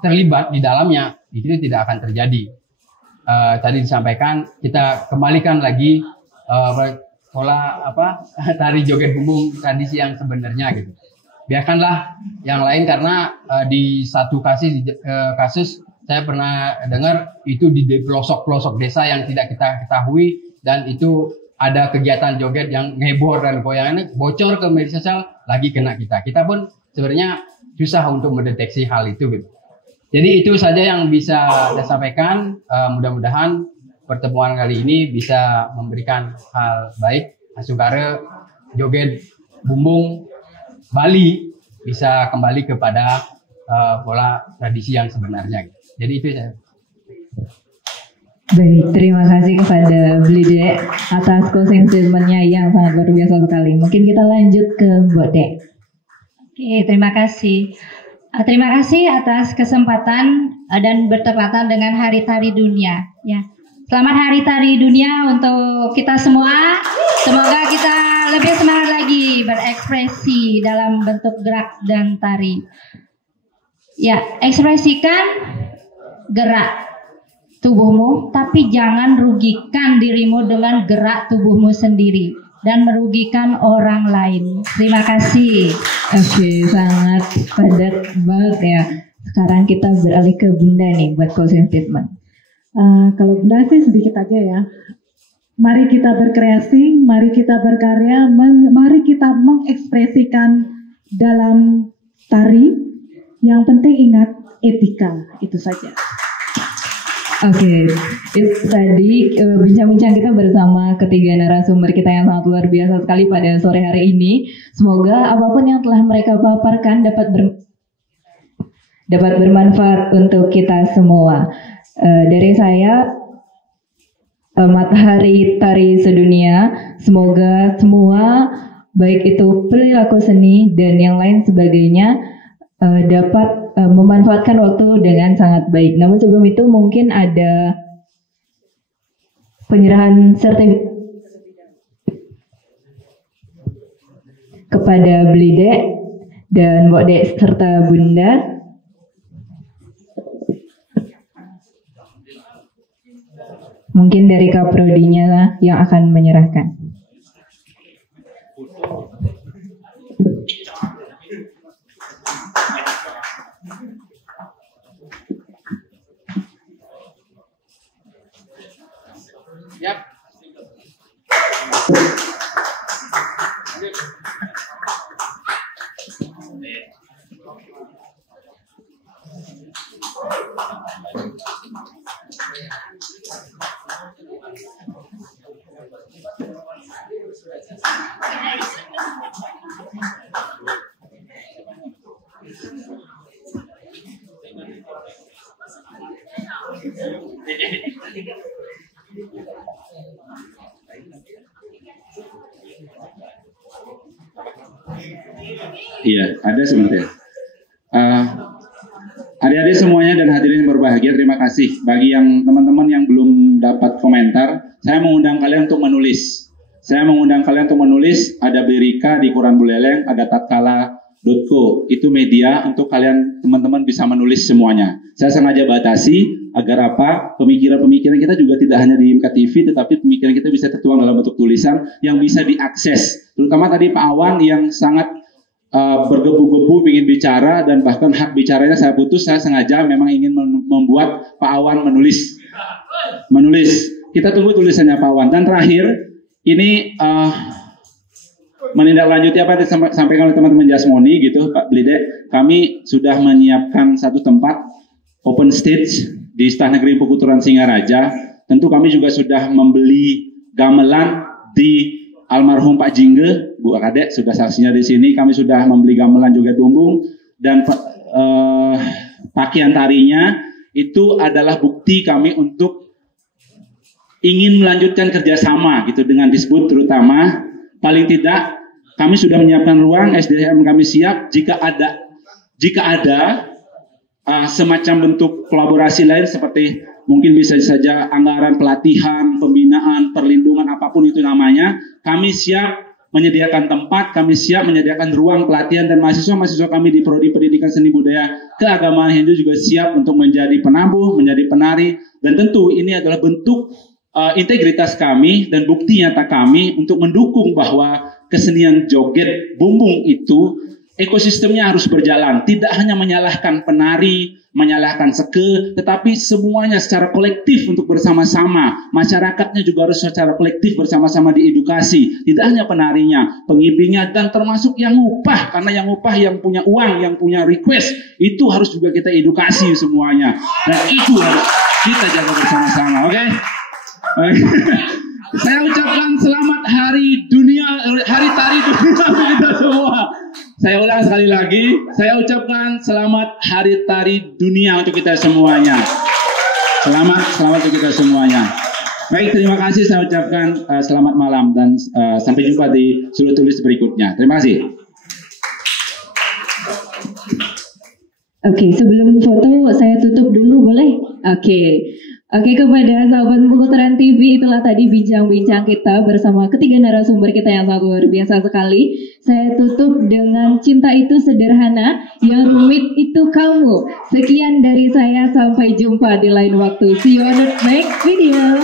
terlibat di dalamnya, itu tidak akan terjadi. Tadi disampaikan, kita kembalikan lagi pola tari joget bumbung tradisi yang sebenarnya gitu. Biarkanlah yang lain, karena di satu kasus saya pernah dengar itu di pelosok-pelosok desa yang tidak kita ketahui, dan itu ada kegiatan joget yang ngebor dan goyangannya bocor ke media sosial, lagi kena kita. Kita pun sebenarnya susah untuk mendeteksi hal itu gitu. Jadi itu saja yang bisa saya sampaikan. Mudah-mudahan pertemuan kali ini bisa memberikan hal baik. Asugara joget bumbung Bali bisa kembali kepada pola tradisi yang sebenarnya. Jadi itu saya. Baik, terima kasih kepada Blide atas closing statement-nya yang sangat luar biasa sekali. Mungkin kita lanjut ke Mbak Dek. Oke, terima kasih. Terima kasih atas kesempatan dan bertepatan dengan Hari Tari Dunia. Ya, selamat Hari Tari Dunia untuk kita semua. Semoga kita lebih semangat lagi berekspresi dalam bentuk gerak dan tari. Ya, ekspresikan gerak tubuhmu, tapi jangan rugikan dirimu dengan gerak tubuhmu sendiri dan merugikan orang lain. Terima kasih. Oke, sangat padat banget ya. Sekarang kita beralih ke Bunda nih buat closing statement. Kalau Bunda sih sedikit aja ya. Mari kita berkreasi, mari kita berkarya, mari kita mengekspresikan dalam tari. Yang penting ingat etika, itu saja. Oke, itu tadi bincang-bincang kita bersama ketiga narasumber kita yang sangat luar biasa sekali pada sore hari ini. Semoga apapun yang telah mereka paparkan dapat bermanfaat untuk kita semua. Dari saya, Matahari Tari Sedunia, semoga semua baik itu perilaku seni dan yang lain sebagainya dapat memanfaatkan waktu dengan sangat baik. Namun sebelum itu mungkin ada penyerahan sertifikat kepada Blide dan Mbok Dek serta Bunda. Mungkin dari Kaprodinya yang akan menyerahkan. Yap. Iya, ada sebenarnya. Adik-adik semuanya dan hadirin yang berbahagia, terima kasih. Bagi yang teman-teman yang belum dapat komentar, saya mengundang kalian untuk menulis. Ada Berika di Quran Buleleng, ada tatkala.co. Itu media untuk kalian teman-teman bisa menulis semuanya. Saya sengaja batasi agar apa? Pemikiran-pemikiran kita juga tidak hanya di IMKA TV, tetapi pemikiran kita bisa tertuang dalam bentuk tulisan yang bisa diakses. Terutama tadi Pak Awan yang sangat bergebu-gebu ingin bicara dan bahkan hak bicaranya saya putus. Saya sengaja memang ingin membuat Pak Awan menulis. Kita tunggu tulisannya Pak Awan. Dan terakhir ini menindaklanjuti apa yang disampaikan oleh teman-teman Jasmoni gitu Pak Blide. Kami sudah menyiapkan satu tempat open stage di Istana Negeri Pukuturan Singaraja. Tentu kami juga sudah membeli gamelan di almarhum Pak Jingge, Bu Kadek sudah saksinya di sini. Kami sudah membeli gamelan joget bumbung dan pakaian tarinya. Itu adalah bukti kami untuk ingin melanjutkan kerjasama gitu dengan Disbud terutama. Paling tidak kami sudah menyiapkan ruang, SDM kami siap. Jika ada semacam bentuk kolaborasi lain seperti mungkin bisa saja anggaran pelatihan, pembinaan, perlindungan, apapun itu namanya, kami siap menyediakan tempat, kami siap menyediakan ruang pelatihan, dan mahasiswa-mahasiswa kami di Prodi Pendidikan Seni Budaya Keagamaan Hindu juga siap untuk menjadi penabuh, menjadi penari, dan tentu ini adalah bentuk integritas kami dan bukti nyata kami untuk mendukung bahwa kesenian joget bumbung itu ekosistemnya harus berjalan, tidak hanya menyalahkan penari, menyalahkan seke, tetapi semuanya secara kolektif untuk bersama-sama. Masyarakatnya juga harus secara kolektif bersama-sama diedukasi. Tidak hanya penarinya, pengibinya, dan termasuk yang ngupah. Karena yang ngupah, yang punya uang, yang punya request, itu harus juga kita edukasi semuanya. Dan itu harus kita jaga bersama-sama, oke? Saya ucapkan selamat Hari Tari Dunia untuk kita semua. Saya ulang sekali lagi, saya ucapkan selamat Hari Tari Dunia untuk kita semuanya. Selamat untuk kita semuanya. Baik, terima kasih, saya ucapkan selamat malam dan sampai jumpa di suluh tulis berikutnya. Terima kasih. Oke, sebelum foto saya tutup dulu boleh? Oke, kepada sahabat Pengutaran TV, itulah tadi bincang-bincang kita bersama ketiga narasumber kita yang sangat luar biasa sekali. Saya tutup dengan cinta itu sederhana, yang rumit itu kamu. Sekian dari saya, sampai jumpa di lain waktu. See you on the next video.